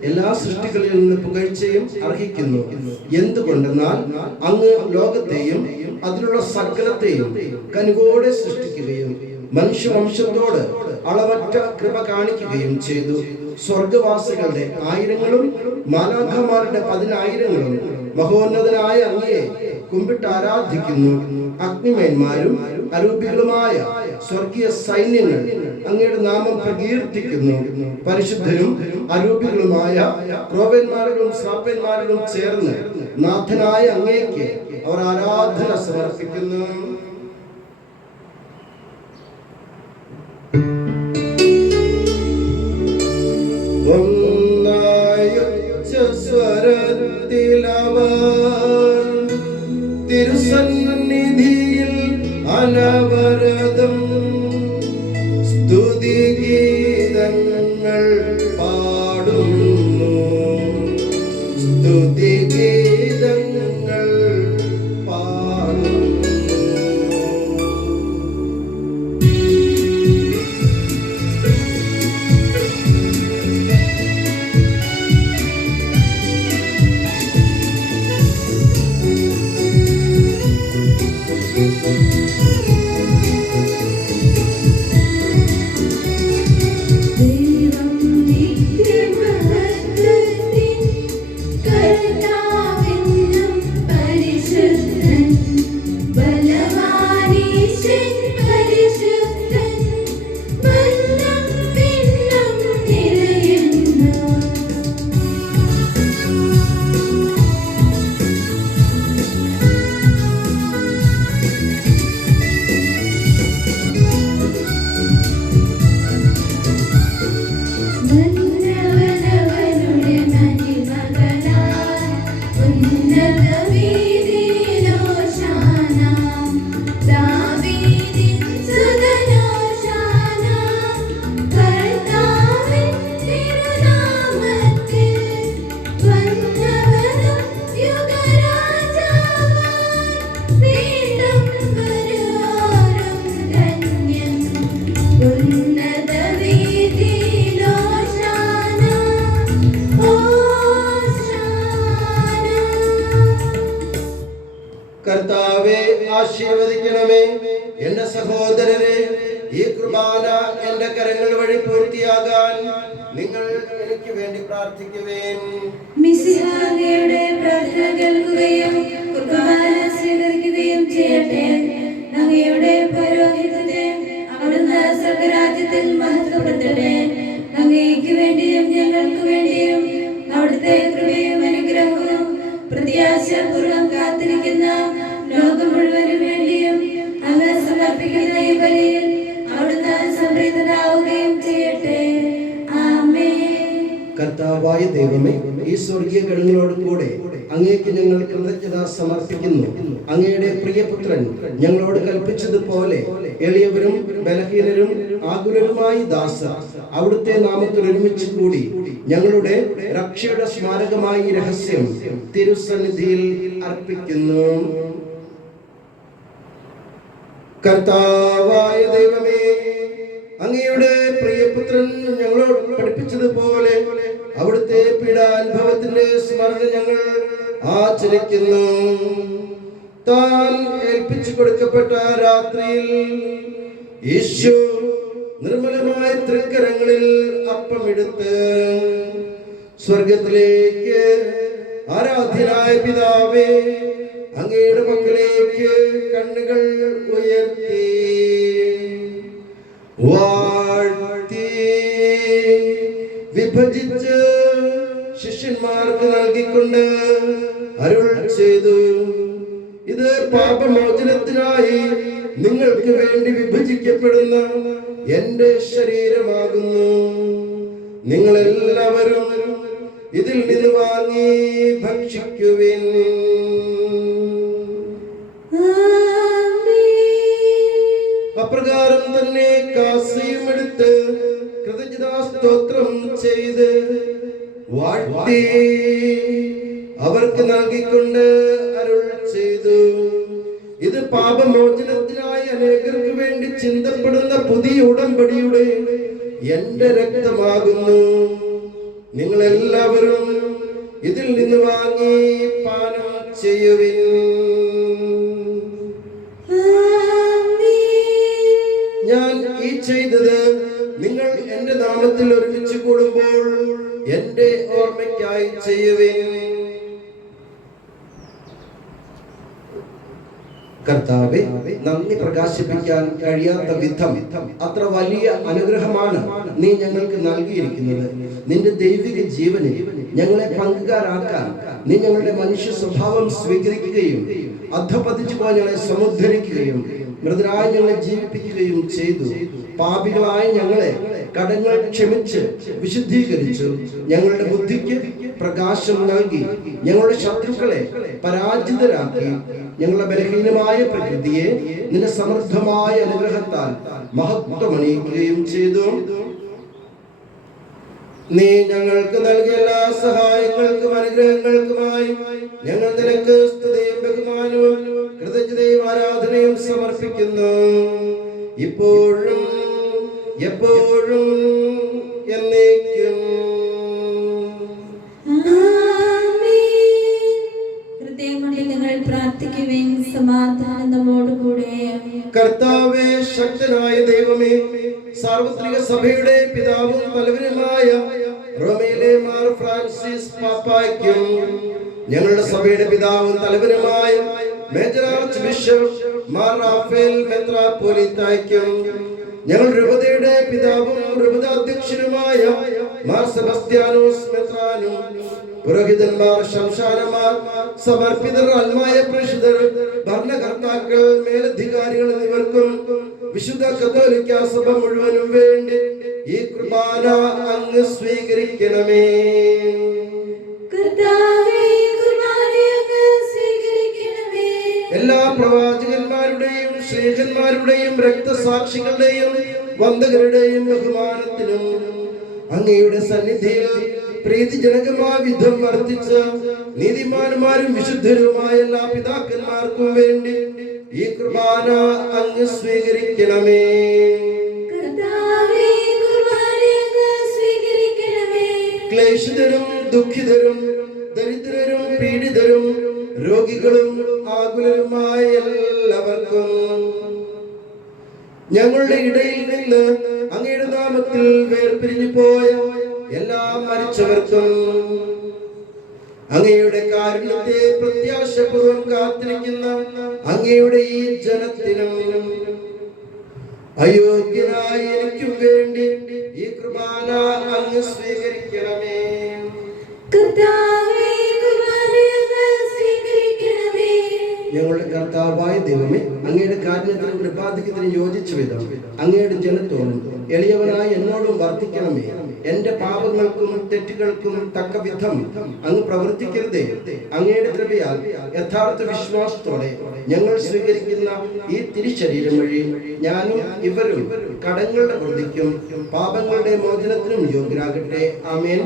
എല്ലാ സൃഷ്ടികളിൽ നിന്ന് പുകഴ്ചയും അർഹിക്കുന്നു. എന്തുകൊണ്ടെന്നാൽ അങ്ങ് ലോകത്തെയും അതിലുള്ള സകലത്തെയും കനിവോടെ സൃഷ്ടിക്കുകയും മനുഷ്യവംശത്തോട് അളവറ്റ കൃപ കാണിക്കുകയും ചെയ്തു. സ്വർഗവാസികളുടെ ആയിരങ്ങളും മാലാഖമാരുടെ 10,000ങ്ങളും മഹോന്നതനായ അങ്ങയെ കുമ്പിട്ട് ആരാധിക്കുന്നു. അഗ്നിമയന്മാരും അരൂപികളുമായ സ്വർഗീയ സൈന്യങ്ങൾ അങ്ങയുടെ നാമം പ്രകീർത്തിക്കുന്നു. പരിശുദ്ധരും അരൂപികളുമായ ക്രോവന്മാരിലും ശ്രാപ്പന്മാരിലും ചേർന്ന് നാഥനായ അങ്ങേക്ക് അവർ ആരാധന സമർപ്പിക്കുന്നു. സ്വരത്തിലവർ തിരുസന്നിധിയിൽ അനവരതം സ്തുതിഗീതങ്ങൾ പാടുന്നു. സ്തുതിഗീതങ്ങൾ പാടുന്നു. ആശീർവദിക്കണമേ. എന്റെ സഹോദരരെ, ഈ കുർബാന എന്റെ കരങ്ങൾ വഴി പൂർത്തിയാകാൻ നിങ്ങൾ എനിക്ക് വേണ്ടി പ്രാർത്ഥിക്കുവേൻ. മിശിഹായുടെ പ്രാർത്ഥന കേൾക്കുകയും കുർബാന സ്വീകരിക്കുകയും ചെയ്യട്ടെ. അങ്ങയുടെ പൗരോഹിത്യത്തെ അവിടുന്ന് സ്വർഗ്ഗരാജ്യത്തിൽ മഹത്വപ്പെടുത്തട്ടെ. അങ്ങയ്ക്ക് വേണ്ടിയും ഞങ്ങൾക്ക് വേണ്ടിയും അവിടുത്തെ കൃപയും അനുഗ്രഹവും പ്രത്യാശപൂർവ്വം കാത്തിരിക്കുന്ന ലോകം മുഴുവനും വേണ്ടിയും അങ്ങ് സമർപ്പിക്കുന്ന ഈ ബലിയിൽ അവിടുന്ന് സംപ്രീതനാവുകയും ചെയ്യട്ടെ. ആമേൻ. കർത്താവായ ദൈവമേ, ഈ സ്വർഗീയ ഗണങ്ങളോട് കൂടെ അങ്ങേക്ക് ഞങ്ങൾ കൃതജ്ഞത സമർപ്പിക്കുന്നു. അങ്ങയുടെ പ്രിയപുത്രൻ ഞങ്ങളോട് കൽപ്പിച്ചതുപോലെ എളിയവരും ബലഹീനരും ആകുലരുമായി ദാസർ അവിടുത്തെ നാമത്തിൽ ഒരുമിച്ച് കൂടി ഞങ്ങളുടെ രക്ഷയുടെ സ്മാരകമായി ഈ രഹസ്യം തിരുസന്നിധിയിൽ അർപ്പിക്കുന്നു. കർത്താവായ ദൈവമേ, അങ്ങയുടെ പ്രിയപുത്രൻ ഞങ്ങളോട് പഠിപ്പിച്ചതുപോലെ അവിടുത്തെ പീഡാനുഭവത്തിന്റെ സ്മരണ ഞങ്ങൾ ആചരിക്കുന്നു. താൻ ഏൽപ്പിച്ചു കൊടുക്കപ്പെട്ട രാത്രിയിൽ യേശു നിർമ്മലമായ തൃക്കരങ്ങളിൽ അപ്പമെടുത്ത് സ്വർഗത്തിലേക്ക് ആരാധ്യനായ പിതാവേ, അങ്ങയുടെ പക്കലേക്ക് കണ്ണുകൾ ഉയർത്തി വാഴ്ത്തി വിഭജിച്ച് ശിഷ്യന്മാർക്ക് നൽകിക്കൊണ്ട് അരുൾ ചെയ്തു, ഇത് പാപമോചനത്തിനായി നിങ്ങൾക്ക് വേണ്ടി വിഭജിക്കപ്പെടുന്ന എന്റെ ശരീരമാകുന്നു. നിങ്ങളെല്ലാവരും ഇതിൽ നിന്ന് വാങ്ങി ഭക്ഷിക്കുവിൻ. അപ്രകാരം തന്നെ കാസയും എടുത്ത് കൃതജ്ഞതാസ്തോത്രം ചെയ്ത് വാഴ്ത്തി അവർക്ക് നൽകിക്കൊണ്ട് അരുൾ ചെയ്തു, ഇത് പാപമോചനത്തിനായി അനേകർക്ക് വേണ്ടി ചിന്തപ്പെടുന്ന പുതിയ ഉടമ്പടിയുടെ എന്റെ രക്തമാകുന്നു. നിങ്ങളെല്ലാവരും ഇതിൽ നിന്ന് വാങ്ങി പാനം ചെയ്യുവിൻ. ഞാൻ ഈ ചെയ്തത് നിങ്ങൾ എന്റെ നാമത്തിൽ ഒരുമിച്ച് കൂടുമ്പോൾ എന്റെ ഓർമ്മയ്ക്കായി ചെയ്യുവിൻ. കർത്താവേ, നന്ദി പ്രകാശിപ്പിക്കാൻ കഴിയാത്ത വിധം അത്ര വലിയ അനുഗ്രഹമാണ് നീ ഞങ്ങൾക്ക് നൽകിയിരിക്കുന്നത്. നിന്റെ ദൈവിക ജീവനിൽ ഞങ്ങളെ പങ്കുകാരാക്കാൻ നീ ഞങ്ങളുടെ മനുഷ്യ സ്വഭാവം സ്വീകരിക്കുകയും അധപതിച്ചു പോയ ഞങ്ങളെ സമുദ്ധരിക്കുകയും മൃതരായി ഞങ്ങളെ ജീവിപ്പിക്കുകയും ചെയ്തു. പാപികളായ ഞങ്ങളെ കടങ്ങൾ ക്ഷമിച്ച് വിശുദ്ധീകരിച്ചു. ഞങ്ങളുടെ ബുദ്ധിക്ക് പ്രകാശം നൽകി ഞങ്ങളുടെ ശത്രുക്കളെ പരാജിതരാക്കി. ഞങ്ങളുടെ ബലഹീനമായ പ്രകൃതിയെ നിന്റെ സമൃദ്ധമായ അനുഗ്രഹത്താൽ മഹത്വമണിയിക്കുകയും ചെയ്തു. നീ ഞങ്ങൾക്ക് നൽകിയ എല്ലാ സഹായങ്ങൾക്കും അനുഗ്രഹങ്ങൾക്കുമായി ഞങ്ങൾ നിനക്ക് സ്തുതിയും ബഹുമാനവും കൃതജ്ഞതയും ആരാധനയും സമർപ്പിക്കുന്നു, ഇപ്പോഴും എപ്പോഴും എന്നേക്കും. ഹൃദയം കൊണ്ട് നിങ്ങൾ പ്രാർത്ഥിക്കുവിൻ. സമാധാനം നമ്മോടുകൂടെ. കർത്താവേ, ശക്തനായ ദൈവമേ, സാർവത്രിക സഭയുടെ പിതാവും തലവനുമായ റോമയിലെ മാർ ഫ്രാൻസിസ് പാപ്പായ്ക്കും ഞങ്ങളുടെ സഭയുടെ പിതാവും തലവനുമായ major arch bishop Mar Raphael മെത്രാപ്പോലീത്തായ്ക്കും ഞങ്ങൾ രൂപതയുടെ പിതാവും രൂപതാധ്യക്ഷനുമായ മാർ സെബസ്ത്യാനോസ് മെത്രാനും പുരോഹിതന്മാർ, ശംശാനമാർ, സമർപ്പിതർ, അൽമായ പ്രേക്ഷിതർ, ഭരണകർത്താക്കൾ, മേലധികാരികൾ എന്നിവർക്കും വിശുദ്ധ കത്തോലിക്ക സഭ മുഴുവനും വേണ്ടി ഈ കുർബാന അങ്ങ് സ്വീകരിക്കണമേ. എല്ലാ പ്രവാചകന്മാരുടെയും ശ്ലേഷന്മാരുടെയും രക്തസാക്ഷികളുടെയും വന്ദകരുടെയും ബഹുമാനത്തിനും അങ്ങയുടെ സന്നിധിയിൽ പ്രീതിജനകമായ വിധം വർദ്ധിച്ച നീതിമാന്മാരും വിശുദ്ധരുമായ എല്ലാ പിതാക്കന്മാർക്കും വേണ്ടി ഈ കുർബാന അങ്ങ് സ്വീകരിക്കണമേ. ക്ലേശിതരും ദുഃഖിതരും ദരിദ്രരും പീഡിതരും രോഗി രോഗികളും ആകുലരുമായ എല്ലാവർക്കും ഞങ്ങളുടെ ഇടയിൽ നിന്ന് അങ്ങയുടെ നാമത്തിൽ വേർപിരിഞ്ഞു പോയ എല്ലാ മരിച്ചവർക്കും അങ്ങയുടെ കാരുണ്യത്തെ പ്രത്യാശപൂർവ്വം കാത്തിരിക്കുന്ന അങ്ങയുടെ ഈ ജനത്തിനും അയോഗ്യനായ എനിക്കും വേണ്ടി ഈ കുർബാന അങ്ങ് സ്വീകരിക്കണമേ. കർത്താവേ, കുർബാന അങ്ങ് സ്വീകരിക്കണമേ. ഞങ്ങളുടെ കർത്താവായ ദൈവമേ, അങ്ങയുടെ കാരുണ്യത്തിനും കൃപാധിക്യത്തിനും യോജിച്ച വിധം അങ്ങയുടെ ജനത്തോടും എളിയവനായി എന്നോടും വർദ്ധിക്കണമേ. എന്റെ പാപങ്ങൾക്കും തെറ്റുകൾക്കും തക്ക വിധം അങ്ങ് പ്രവർത്തിക്കരുതേ. അങ്ങയുടെ കൃപയാൽ യഥാർത്ഥ വിശ്വാസത്തോടെ ഞങ്ങൾ സ്വീകരിക്കുന്ന ഈ തിരുശരീരം വഴി ഞാനും ഇവരും കടങ്ങളുടെ വൃദ്ധിക്കും പാപങ്ങളുടെ മോചനത്തിനും യോഗ്യരാകട്ടെ. ആമേൻ.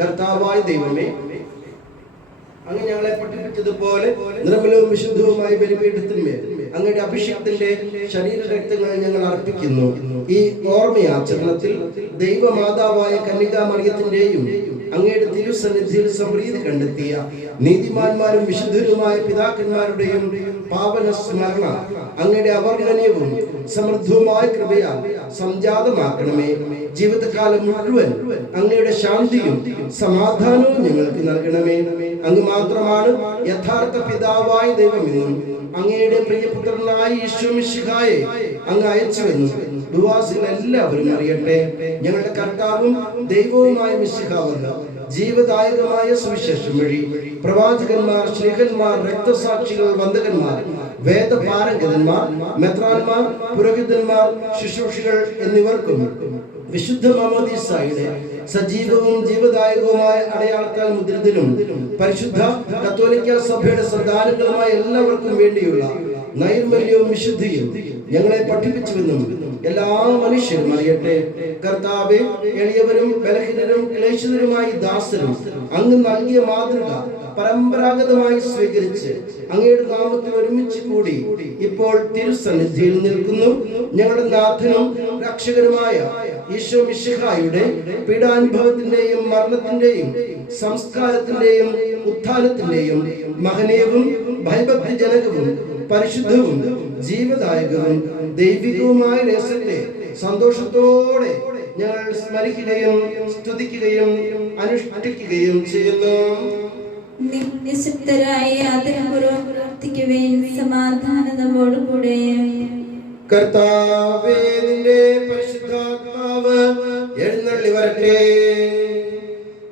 കർത്താവായ ദൈവമേ, അങ്ങ് ഞങ്ങളെ പഠിപ്പിച്ചതുപോലെ നിർമ്മലവും വിശുദ്ധവുമായ ബലിപീഠത്തിന്മേൽ അങ്ങയുടെ അഭിഷേകത്തിന്റെ ശരീരരക്തങ്ങൾ ഞങ്ങൾ അർപ്പിക്കുന്നു. ഈ ഓർമ്മയാചരണത്തിൽ ദൈവമാതാവായ കന്യകാമറിയത്തിന്റെയും അങ്ങയുടെ തിരുസന്നിധിയിൽ സമൃദ്ധി കണ്ടെത്തിയ നീതിമാന്മാരും വിശുദ്ധരുമായ പിതാക്കന്മാരുടെയും പാവന സ്മരണ അങ്ങയുടെ അവർണ്ണനീയവും സമൃദ്ധവുമായ കൃപയാൽ സംജാതമാക്കണമേ. ജീവിതകാലം മുഴുവൻ അങ്ങയുടെ ശാന്തിയും സമാധാനവും ഞങ്ങൾക്ക് നൽകണമേ. അങ്ങ് മാത്രമാണ് യഥാർത്ഥ പിതാവായ ദൈവമെന്നും അങ്ങയുടെ പ്രിയപുത്രനായ യേശു മിശിഹായെ അങ്ങ് അയച്ചുവെന്നും ഭൂവാസികൾ എല്ലാവരും അറിയട്ടെ. ഞങ്ങളുടെ കർത്താവും ദൈവവുമായ മിശിഹാവെന്ന് ജീവദായകമായ സുവിശേഷം വഴി പ്രവാചകന്മാർ, ശ്ലീഹന്മാർ, രക്തസാക്ഷികൾ, വന്ദകന്മാർ, വേദപാരംഗതന്മാർ, മെത്രാന്മാർ, പുരോഹിതന്മാർ, ശുശ്രൂഷികൾ എന്നിവർക്കും വിശുദ്ധ മാമോദീസായുടെ സജീവവും ജീവദായകവുമായ അടയാളത്താൽ മുദ്രിതരും പരിശുദ്ധ കത്തോലിക്ക സഭയുടെ സന്താനങ്ങളുമായ എല്ലാവർക്കും വേണ്ടിയുള്ള നൈർമല്യവും വിശുദ്ധിയും ഞങ്ങളെ പഠിപ്പിച്ചുവെന്നും എല്ലാ മനുഷ്യരും അറിയട്ടെ. കർത്താവേ, എളിയവരും ബലഹീനരും ക്ലേശിതരുമായി ദാസരും അങ്ങ് നൽകിയ മാതൃക പരമ്പരാഗതമായി സ്വീകരിച്ച് അങ്ങയുടെ നാമത്തിൽ ഒരുമിച്ച് കൂടി ഇപ്പോൾ തിരുസന്നിധിയിൽ നിൽക്കുന്നു. ഞങ്ങളുടെ നാഥനും രക്ഷകനുമായ ഈശോ മിശിഹായുടെ പീഡാനുഭവത്തിന്റെയും മരണത്തിന്റെയും സംസ്കാരത്തിന്റെയും ഉത്ഥാനത്തിന്റെയും മഹനീയവും ഭയഭക്തിജനകവും പരിശുദ്ധവും ജീവദായകവും ദൈവികവുമായ രഹസ്യത്തെ സന്തോഷത്തോടെ ഞങ്ങൾ സ്മരിക്കുകയും സ്തുതിക്കുകയും അനുഷ്ഠിക്കുകയും ചെയ്യുന്നു. നിശബ്ദരായി ആദരപൂർവ്വം പ്രവർത്തിക്കുവേൻ. സമാധാനം നമ്മോടുകൂടെ. കർത്താവേ, നിന്റെ പരിശുദ്ധാത്മാവ് എഴുന്നള്ളി വരട്ടെ.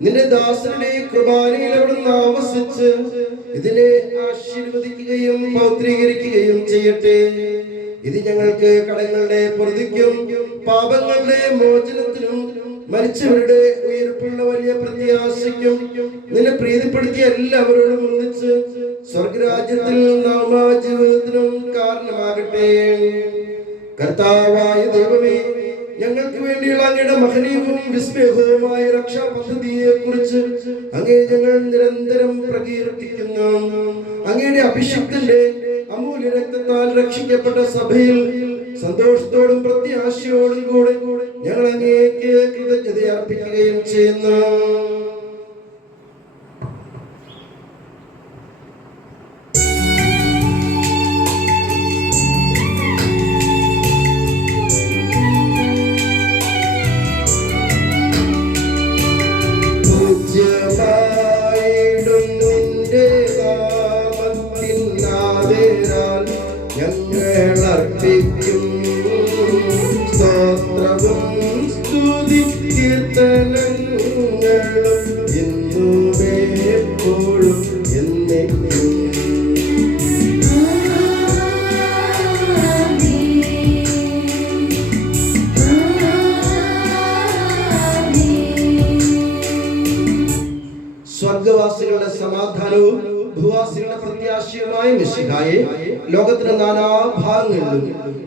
നിന്റെ ദാസരുടെ കുർബാനയിൽ അവിടുന്ന് ആവസിച്ച് ഇതിനെ ആശീർവദിക്കുകയും പൗത്രീകരിക്കുകയും ചെയ്യട്ടെ. ഇത് ഞങ്ങൾക്ക് കടങ്ങളുടെ പൊറുതിക്കും പാപങ്ങളുടെ മോചനത്തിനും മരിച്ചവരുടെ ഉയർപ്പുള്ള വലിയ പ്രത്യാശയ്ക്കും നിന്നെ പ്രീതിപ്പെടുത്തിയ എല്ലാവരോടും ഒന്നിച്ച് സ്വർഗരാജ്യത്തിൽ നാമാജീവിതത്തിനും കാരണമാകട്ടെ. കർത്താവായ ദൈവമേ, ഞങ്ങൾക്ക് വേണ്ടിയുള്ള അങ്ങയുടെ മഹനീയവും വിസ്മയവുമായ രക്ഷാ പദ്ധതിയെ കുറിച്ച് അങ്ങേ ഞങ്ങൾ നിരന്തരം പ്രകീർത്തിക്കുന്നു. അങ്ങയുടെ അഭിഷിക്തന്റെ അമൂല്യ രക്തത്താൽ രക്ഷിക്കപ്പെട്ട സഭയിൽ സന്തോഷത്തോടും പ്രത്യാശയോടും കൂടെ ഞങ്ങൾ അങ്ങേക്ക് കൃതജ്ഞത അർപ്പിക്കുകയും ചെയ്യുന്നു. ഞങ്ങളർപ്പിക്കും സ്തോത്രവും സ്തുതി കീർത്തനങ്ങളും ഇന്നുമേ എപ്പോഴും എന്നേക്കും. സ്വർഗവാസികളുടെ സമാധാനവും ഭൂവാസികളുടെ പ്രത്യാശയുമായ മിശിഹായെ ലോകത്തിന്റെ നാനാഭാഗങ്ങളിലും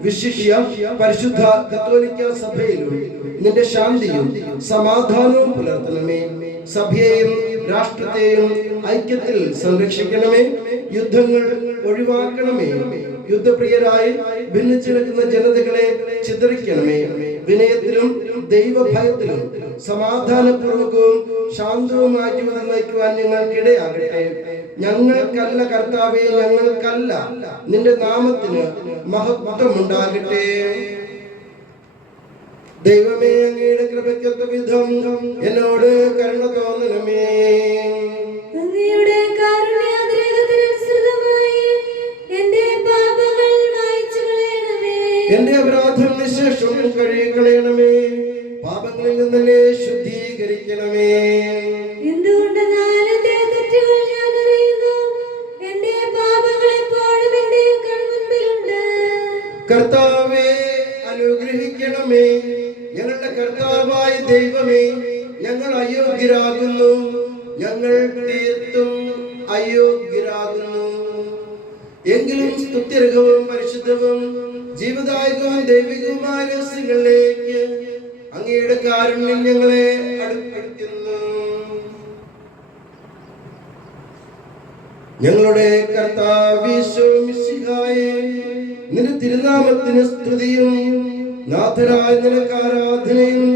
വിശിഷ്യ പരിശുദ്ധ കത്തോലിക്ക സഭയിലും നിന്റെ ശാന്തിയും സമാധാനവും പുലർത്തണമേ. സഭയെയും രാഷ്ട്രത്തെയും ഐക്യത്തിൽ സംരക്ഷിക്കണമേ. യുദ്ധങ്ങൾ ഒഴിവാക്കണമേ. യുദ്ധപ്രിയരായി ഭിന്നിച്ചു നിൽക്കുന്ന ജനതകളെ ചിതറിക്കണമേ. വിനയത്തിലും ദൈവഭയത്തിലും സമാധാനപൂർവകവും ശാന്തവുമായ ജീവിതം നയിക്കുവാൻ ഞങ്ങൾക്കിടയാകട്ടെ. ഞങ്ങൾക്കല്ല കർത്താവേ, ഞങ്ങൾക്കല്ല. നിന്റെ നാമത്തിന് മഹത്വമുണ്ടാകട്ടെ. ദൈവമേ, അങ്ങയുടെ കൃപയ്ക്കൊത്ത വിധം എന്നോട് കരുണ തോന്നണമേ. അങ്ങയുടെ കാരുണ്യാതിരേകത്തിനനുസൃതമായി എന്റെ പാപങ്ങൾ മായ്ച്ചു കളയണമേ. എന്റെ അപരാധം നിശേഷം കഴുകിക്കളയണമേ. പാപങ്ങളിൽ നിന്നെ ശുദ്ധീകരിക്കണമേ. എന്തുകൊണ്ടെന്നാൽ എന്റെ തെറ്റുകൾ ഞാൻ അറിയുന്നു, എന്റെ പാപങ്ങൾ എപ്പോഴും എന്റെ കൺമുൻപിലുണ്ട്. കർത്താവേ, അനുഗ്രഹിക്കണമേ. ഞങ്ങളുടെ കർത്താവായ ദൈവമേ, ഞങ്ങൾ അയോഗ്യരാകുന്നു, ഞങ്ങൾ തീർത്തും അയോഗ്യരാകുന്നു. എങ്കിലും സ്തുത്യർഹവും പരിശുദ്ധവും ജീവദായകവും ദൈവികവുമായ രഹസ്യങ്ങളിലേക്ക് അങ്ങയുടെ കാരുണ്യം ഞങ്ങളെ അടുപ്പിക്കുന്നു. ഞങ്ങളുടെ കർത്താവീശോമിശിഹായേ, നിന്റെ തിരുനാമത്തിന് സ്തുതിയും നാഥനായ നിനക്ക് ആരാധനയും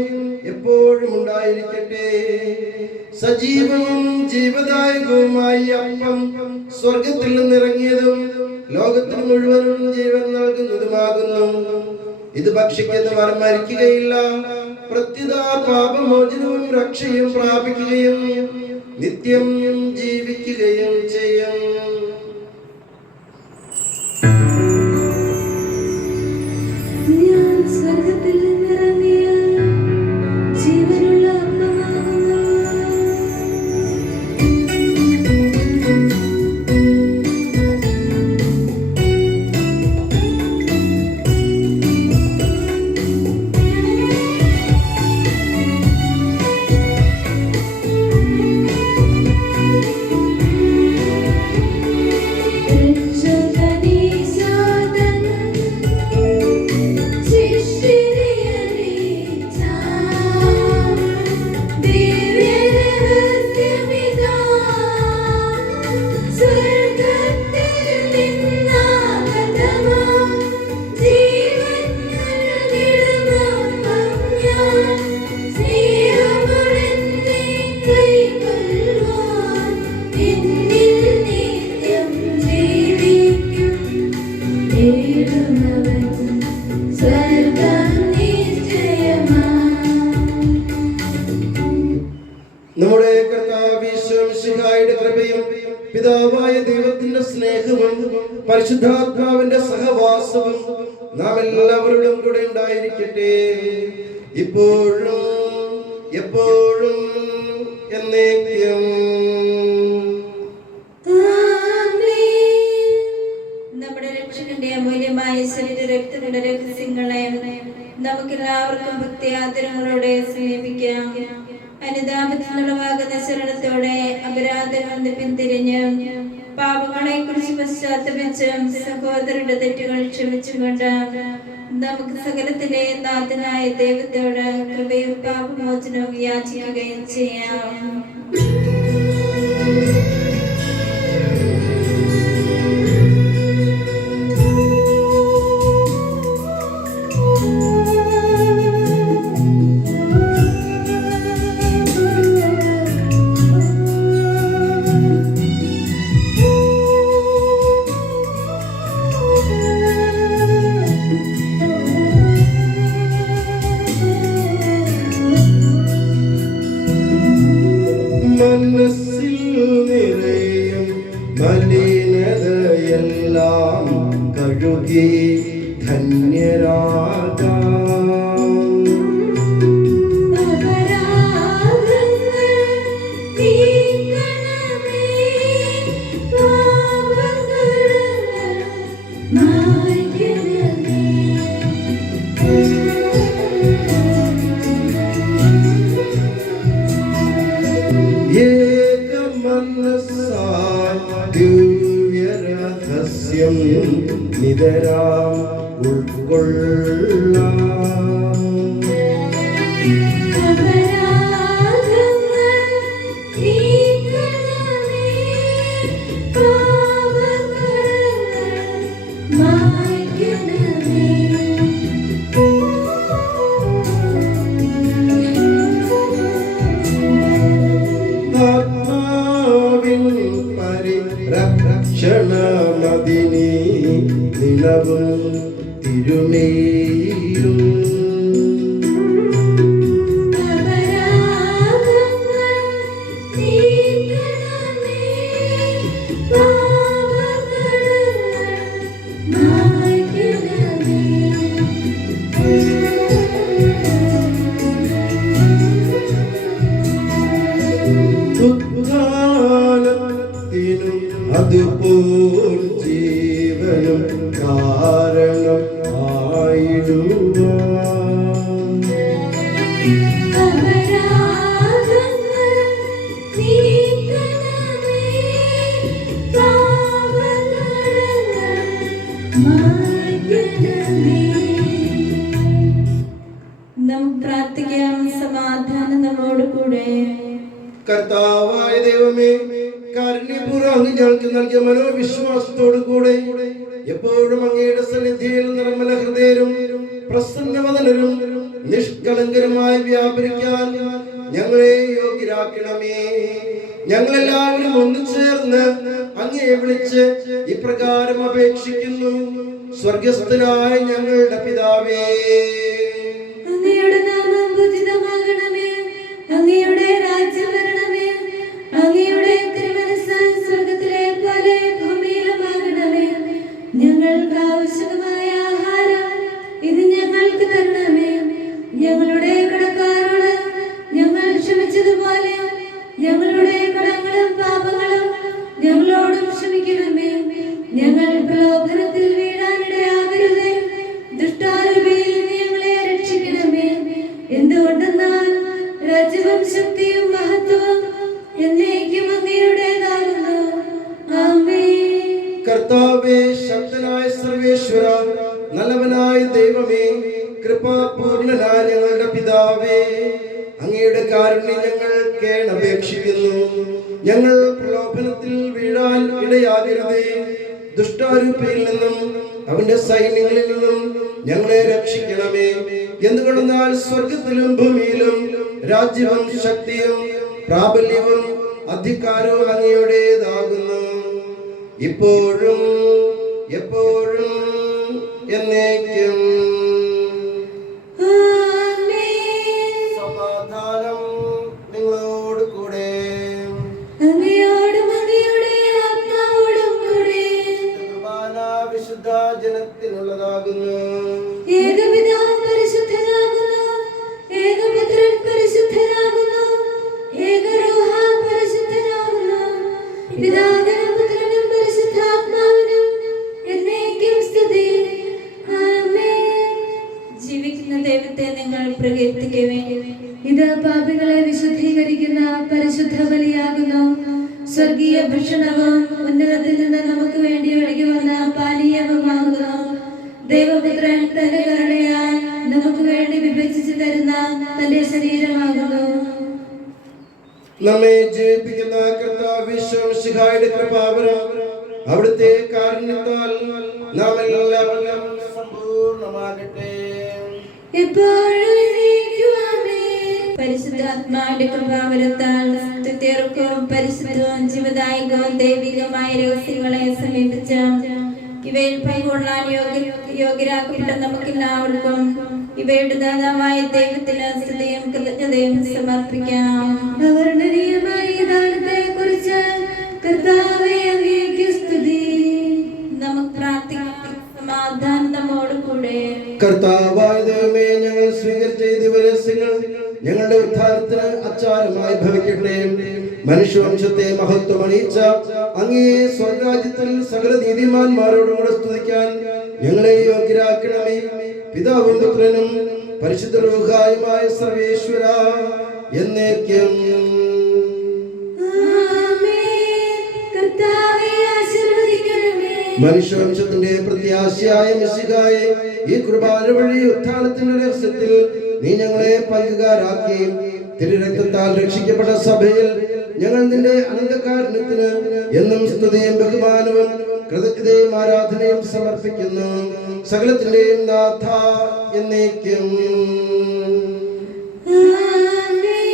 എപ്പോഴും ഉണ്ടായിരിക്കട്ടെ. സജീവവും ജീവദായകവുമായി അപ്പം സ്വർഗത്തിൽ നിന്നിറങ്ങിയതും ലോകത്തിന് മുഴുവനും ജീവൻ നൽകുന്നതുമാകുന്നു. ഇത് ഭക്ഷിക്കുന്നവർ മരിക്കുകയില്ല, പ്രത്യുത പാപമോചനവും രക്ഷയും പ്രാപിക്കുകയും നിത്യം ജീവിക്കുകയും ചെയ്യും. ഞാൻ സ്വർഗത്തിൽ നിന്നിറങ്ങിയ ജീവനുള്ള അപ്പമാകുന്നു. നമ്മുടെ കർത്താവീശോമിശിഹായുടെ കൃപയും പിതാവായ ദൈവത്തിന്റെ സ്നേഹവും പരിശുദ്ധാത്മാവിന്റെ സഹവാസവും നാം എല്ലാവരോടും കൂടെ ഉണ്ടായിരിക്കട്ടെ, ഇപ്പോഴും എപ്പോഴും എന്നേക്കും. നമ്മുടെ രക്ഷകന്റെ അമൂല്യമായ ശരീര രക്തങ്ങളുടെ രഹസ്യങ്ങളെ നമുക്കെല്ലാവർക്കും ഭക്തിയാദരങ്ങളോടെ സമീപിക്കാം. അനുതാപത്തിനുള്ളവാകുന്ന ശരണത്തോടെ അപരാധങ്ങൾ പിന്തിരിഞ്ഞ് പാപങ്ങളെ കുറിച്ച് പശ്ചാത്തപിച്ചും സഹോദരന്റെ തെറ്റുകൾ ക്ഷമിച്ചുകൊണ്ട് നമുക്ക് സകലത്തിലെ നാഥനായ ദൈവത്തോട് കൃപയും പാപമോചനവും യാചിക്കുകയും ചെയ്യാം. മനസ്സിൽ നിറയും മലിനതയെല്ലാം കഴുകി ധന്യരാകാം. ദിവ്യരഹസ്യം നിതരാം ഉൾക്കൊള്ളാം. ആത്മാവിൻ പരിജ്ഞാനത്താൽ രക്ഷണമതിനി നിലവും തിരുമേയും അതുപോൽ ജീവനും കാരണം ആയിടുവാൻ നമുക്ക് പ്രാർത്ഥിക്കാം. സമാധാനം നമ്മോട് കൂടെ. കർത്താവായ ദൈവമേ, കാരുണ്യപൂർവ്വം അങ്ങ് ഞങ്ങൾക്ക് നൽകിയ മനോവിശ്വാസത്തോടു കൂടെ എപ്പോഴും അങ്ങയുടെ സന്നിധിയിൽ നിർമ്മല ഹൃദയരും പ്രസന്നവദനരും നിഷ്കളങ്കരുമായി വ്യാപരിക്കാൻ ഞങ്ങളെ യോഗ്യരാക്കണമേ. ഞങ്ങളെല്ലാവരും ഒന്നുചേർന്ന് അങ്ങയെ വിളിച്ച് ഇപ്രകാരം അപേക്ഷിക്കുന്നു. സ്വർഗസ്ഥനായ ഞങ്ങളുടെ പിതാവേ, അങ്ങയുടെ നാമം പൂജിതമാകണമേ. അങ്ങയുടെ രാജ്യം വരണമേ. അങ്ങയുടെ തിരുമനസ്സ് സ്വർഗ്ഗത്തിലെ പോലെ ഭൂമിയിലുമാകണമേ. ഞങ്ങൾക്ക് ആവശ്യമായ ആഹാരം ഇത് ഞങ്ങൾക്ക് തരണമേ. ഞങ്ങളുടെ കടക്കാരോട് ഞങ്ങൾ ക്ഷമിച്ചതുപോലെ ഞങ്ങളുടെ കടങ്ങളും പാപങ്ങളും ഞങ്ങളോടും ക്ഷമിക്കണമേ. ഞങ്ങൾ പ്രലോഭനത്തിൽ വീഴാനിടയാകരുതേ. ദുഷ്ടാരൂപിയിൽ ഞങ്ങളെ രക്ഷിക്കണമേ. എന്തുകൊണ്ടെന്നാൽ രാജ്യവും ശക്തിയും മഹത്വവും എന്നേക്കും അങ്ങയുടേതാകുന്നു. ആമേൻ. കർത്താവേ, ശക്തനായ സർവേശ്വര, നല്ലവനായ ദൈവമേ, കൃപാപൂർണനായ ഞങ്ങളുടെ പിതാവേ, അങ്ങയുടെ കാരുണ്യം ഞങ്ങൾ കേണപേക്ഷിക്കുന്നു. ഞങ്ങൾ പ്രലോഭനത്തിൽ വീഴാൻ ഇടയാകരുതേ. ദുഷ്ടാരൂപിയിൽ നിന്നും അവന്റെ സൈന്യങ്ങളിൽ നിന്നും ഞങ്ങളെ രക്ഷിക്കണമേ. എന്തുകൊണ്ടെന്നാൽ സ്വർഗത്തിലും ഭൂമിയിലും രാജ്യവും ശക്തിയും പ്രാബല്യവും അധികാരവും അങ്ങയുടേതാകുന്നു, ഇപ്പോഴും എപ്പോഴും എന്നേക്കും. സമാധാനം നിങ്ങളോട് കൂടെ. അങ്ങയോടും അങ്ങയുടെ ആത്മാവോടും കൂടെ. കുർബാന വിശുദ്ധ ജനത്തിനുള്ളതാകുന്നു. ഏകപിതാവ് പരിശുദ്ധനാകുന്നു. ഏകപുത്രൻ പരിശുദ്ധനാകുന്നു. ഏകരൂഹ പരിശുദ്ധനാകുന്നു. പിതാവിനും പുത്രനും പരിശുദ്ധാത്മാവിനും എന്നേക്കും സ്തുതി. ആമേൻ. ജീവിക്കുന്ന ദൈവത്തെ നിങ്ങൾ പ്രകീർത്തിക്കുവിൻ. ഇത് പാപികളെ വിശുദ്ധീകരിക്കുന്ന പരിശുദ്ധ ബലിയാകുന്നു. സ്വർഗീയ ഭക്ഷണവും ഉന്നതത്തിൽ നിന്ന് നമുക്ക് വേണ്ടി ഒഴുകി വന്ന പാനീയവുമാകുന്നു. ദൈവപുത്രൻ തന്റെ കരുണയാൽ നമുക്ക് വേണ്ടി വിഭജിച്ചു തരുന്ന തന്റെ ശരീരമാകുന്നു. നമ്മെ ജീവിപ്പിക്കുന്ന കർത്താവ് യേശുമിശിഹായുടെ കൃപാവരം അവിടുത്തെ കാരുണ്യത്താൽ നാം എല്ലാവരും സമ്പൂർണ്ണമാകട്ടെ. എപ്പോഴും എന്നേക്കും ആമേൻ. പരിശുദ്ധാത്മാവിന്റെ കൃപാവരത്താൽ സ്തുത്യർക്കും പരിശുദ്ധവും ജീവദായകവും ദൈവികമായ രഹസ്യങ്ങളെ സമീപിച്ച ഇവയിൽ പങ്കുകൊള്ളാൻ യോഗ്യരാക്കപ്പെട്ട നമുക്കെല്ലാവർക്കും ഇവയുടെ ദാതാവായ ദൈവത്തിന് സ്തുതിയും കൃതജ്ഞതയും സമർപ്പിക്കാം. അവർണ്ണനീയമായ ഈ ദാനത്തെക്കുറിച്ച് കർത്താവേ അങ്ങേക്ക് സ്തുതി. നമുക്ക് പ്രാർത്ഥിക്കാം. സമാധാനം നമ്മോട് കൂടെ. കർത്താവായ ദൈവമേ, ഞങ്ങൾ സ്വീകരിച്ച ഈ ദിവസങ്ങൾ ഞങ്ങളുടെ ഉദ്ധാരത്തിന് അച്ചാരമായി ഭവിക്കട്ടെ. മനുഷ്യവംശത്തെ മഹത്വമണിയിച്ച അങ്ങേ സ്വർഗരാജ്യത്തിൽ സകല നീതിമാന്മാരോടും കൂടെ സ്തുതിക്കാൻ ഞങ്ങളെ യോഗ്യരാക്കണമേ. പിതാവും പുത്രനും പരിശുദ്ധ റൂഹായുമായ സർവേശ്വര എന്നേക്കും. ആമേൻ. കർത്താവേ ആശീർവദിക്കണമേ. മനുഷ്യവംശത്തിന്റെ പ്രത്യാശയായ മിശിഹായെ, ഈ കുർബാന വഴി ഉത്ഥാനത്തിന്റെ രഹസ്യത്തിൽ നീ ഞങ്ങളെ പങ്കുകാരാക്കി തിരുരക്തത്താൽ രക്ഷിക്കപ്പെട്ട സഭയിൽ ഞങ്ങൾ നിന്റെ അനന്തകാരുണ്യത്തിന് എന്നും സ്തുതിയും ബഹുമാനവും കൃതജ്ഞതയും ആരാധനയും സമർപ്പിക്കുന്നു. സകലത്തിന്റെയും നാഥ എന്നേക്കും. ആമേൻ.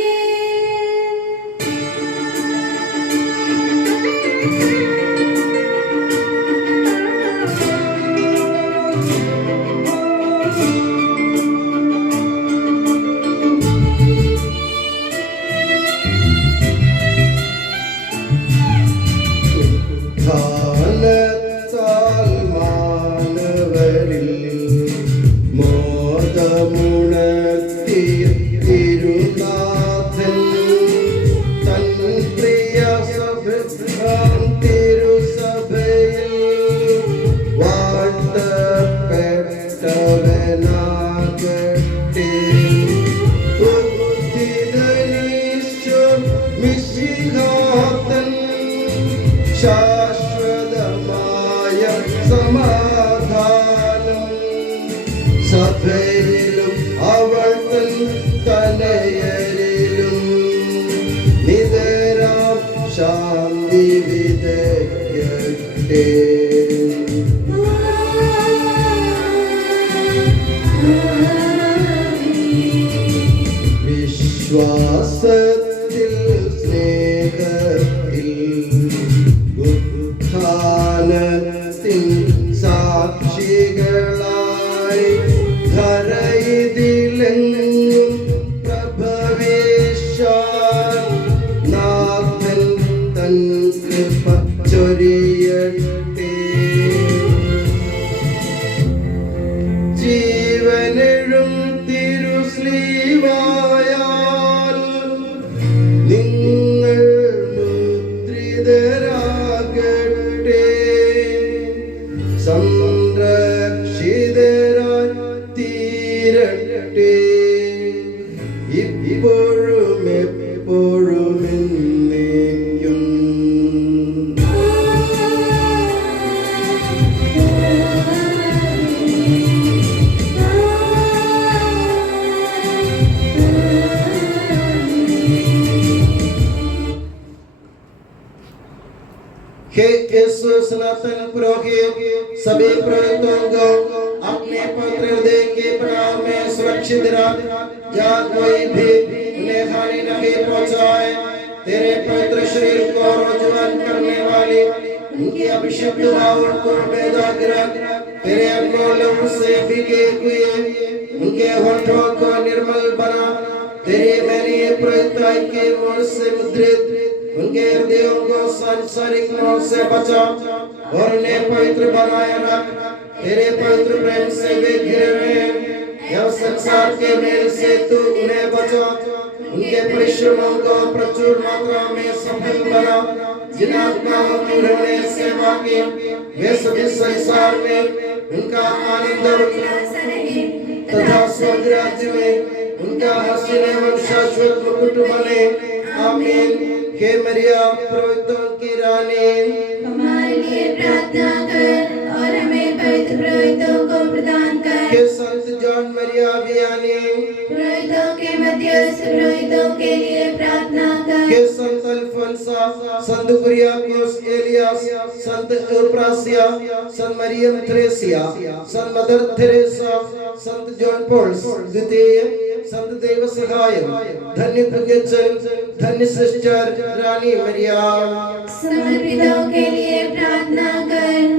ശാശ്വതമായ സമാധാനം സഭയിലും അവൾ തൻ തനയരിലും നിതരാം ശാന്തി വിതയ്ക്കട്ടെ. വിശ്വാസത്തിൽ സ്നേഹത്തിൽ ഉത്ഥാനത്തിൻ സാക്ഷികളായി ധരയിതിലെങ്ങും പ്രഭവേശാൻ നാഥൻ തൻ കൃപ ചൊരിയട്ടെ. ജീവനെഴും തിരുസ്ലീവായാൽ നിങ്ങൾ മുദ്രിതരാകട്ടെ. സംരക്ഷിതരായി തീരട്ടെ. ഇപ്പോഴും എപ്പോഴും എന്നേക്കും. हे यीशु सनातन पुरोहित सभी पुरोहितों को अपने पवित्र हृदय के पनाह में सुरक्षित रख, जहाँ कोई भी उन्हें हानि नहीं पहुँचाए. तेरे पवित्र शरीर को रोजगार करने वाली उनकी अभिषिक्त बाहुन को बेदाग रख. तेरे अनमोल से भीगे हुए उनके होठों को निर्मल बना. तेरे मैंने पुरोहिताई के मोड़ से मुद्रित उनके हृदयों को सांसारिक मोह से बचा और उन्हें पवित्र बनाए रख. तेरे पवित्र प्रेम से वे घिरे रहे. यह संसार के मेल से तू उन्हें बचा. उनके परिश्रमों को प्रचुर मात्रा में सफल बना. जिन आत्माओं की उन्होंने सेवा की वे सभी संसार में उनका आनंद तथा स्वर्ग राज्य में उनका हसीन एवं शाश्वत मुकुट बने. आमीन. हे मरिया पुरोहितों की रानी, हमारे लिए प्रार्थना कर और हमें पवित्र पुरोहितों को प्रदान कर. हे संत जॉन मरिया वियानी, पुरोहितों के मध्यस्थ पुरोहितों के लिए प्रार्थना कर. हे संत अल्फोंसा, संत कुरियाकोस एलियास, संत एप्रासिया, संत मरियम थ्रेसिया, संत मदर थेरेसा, संत जॉन पॉल द्वितीय, संत देव सहाय, धन्य पुण्यचन, धन्य सिस्टर रानी मरिया, समर्पितों के लिए प्रार्थना कर.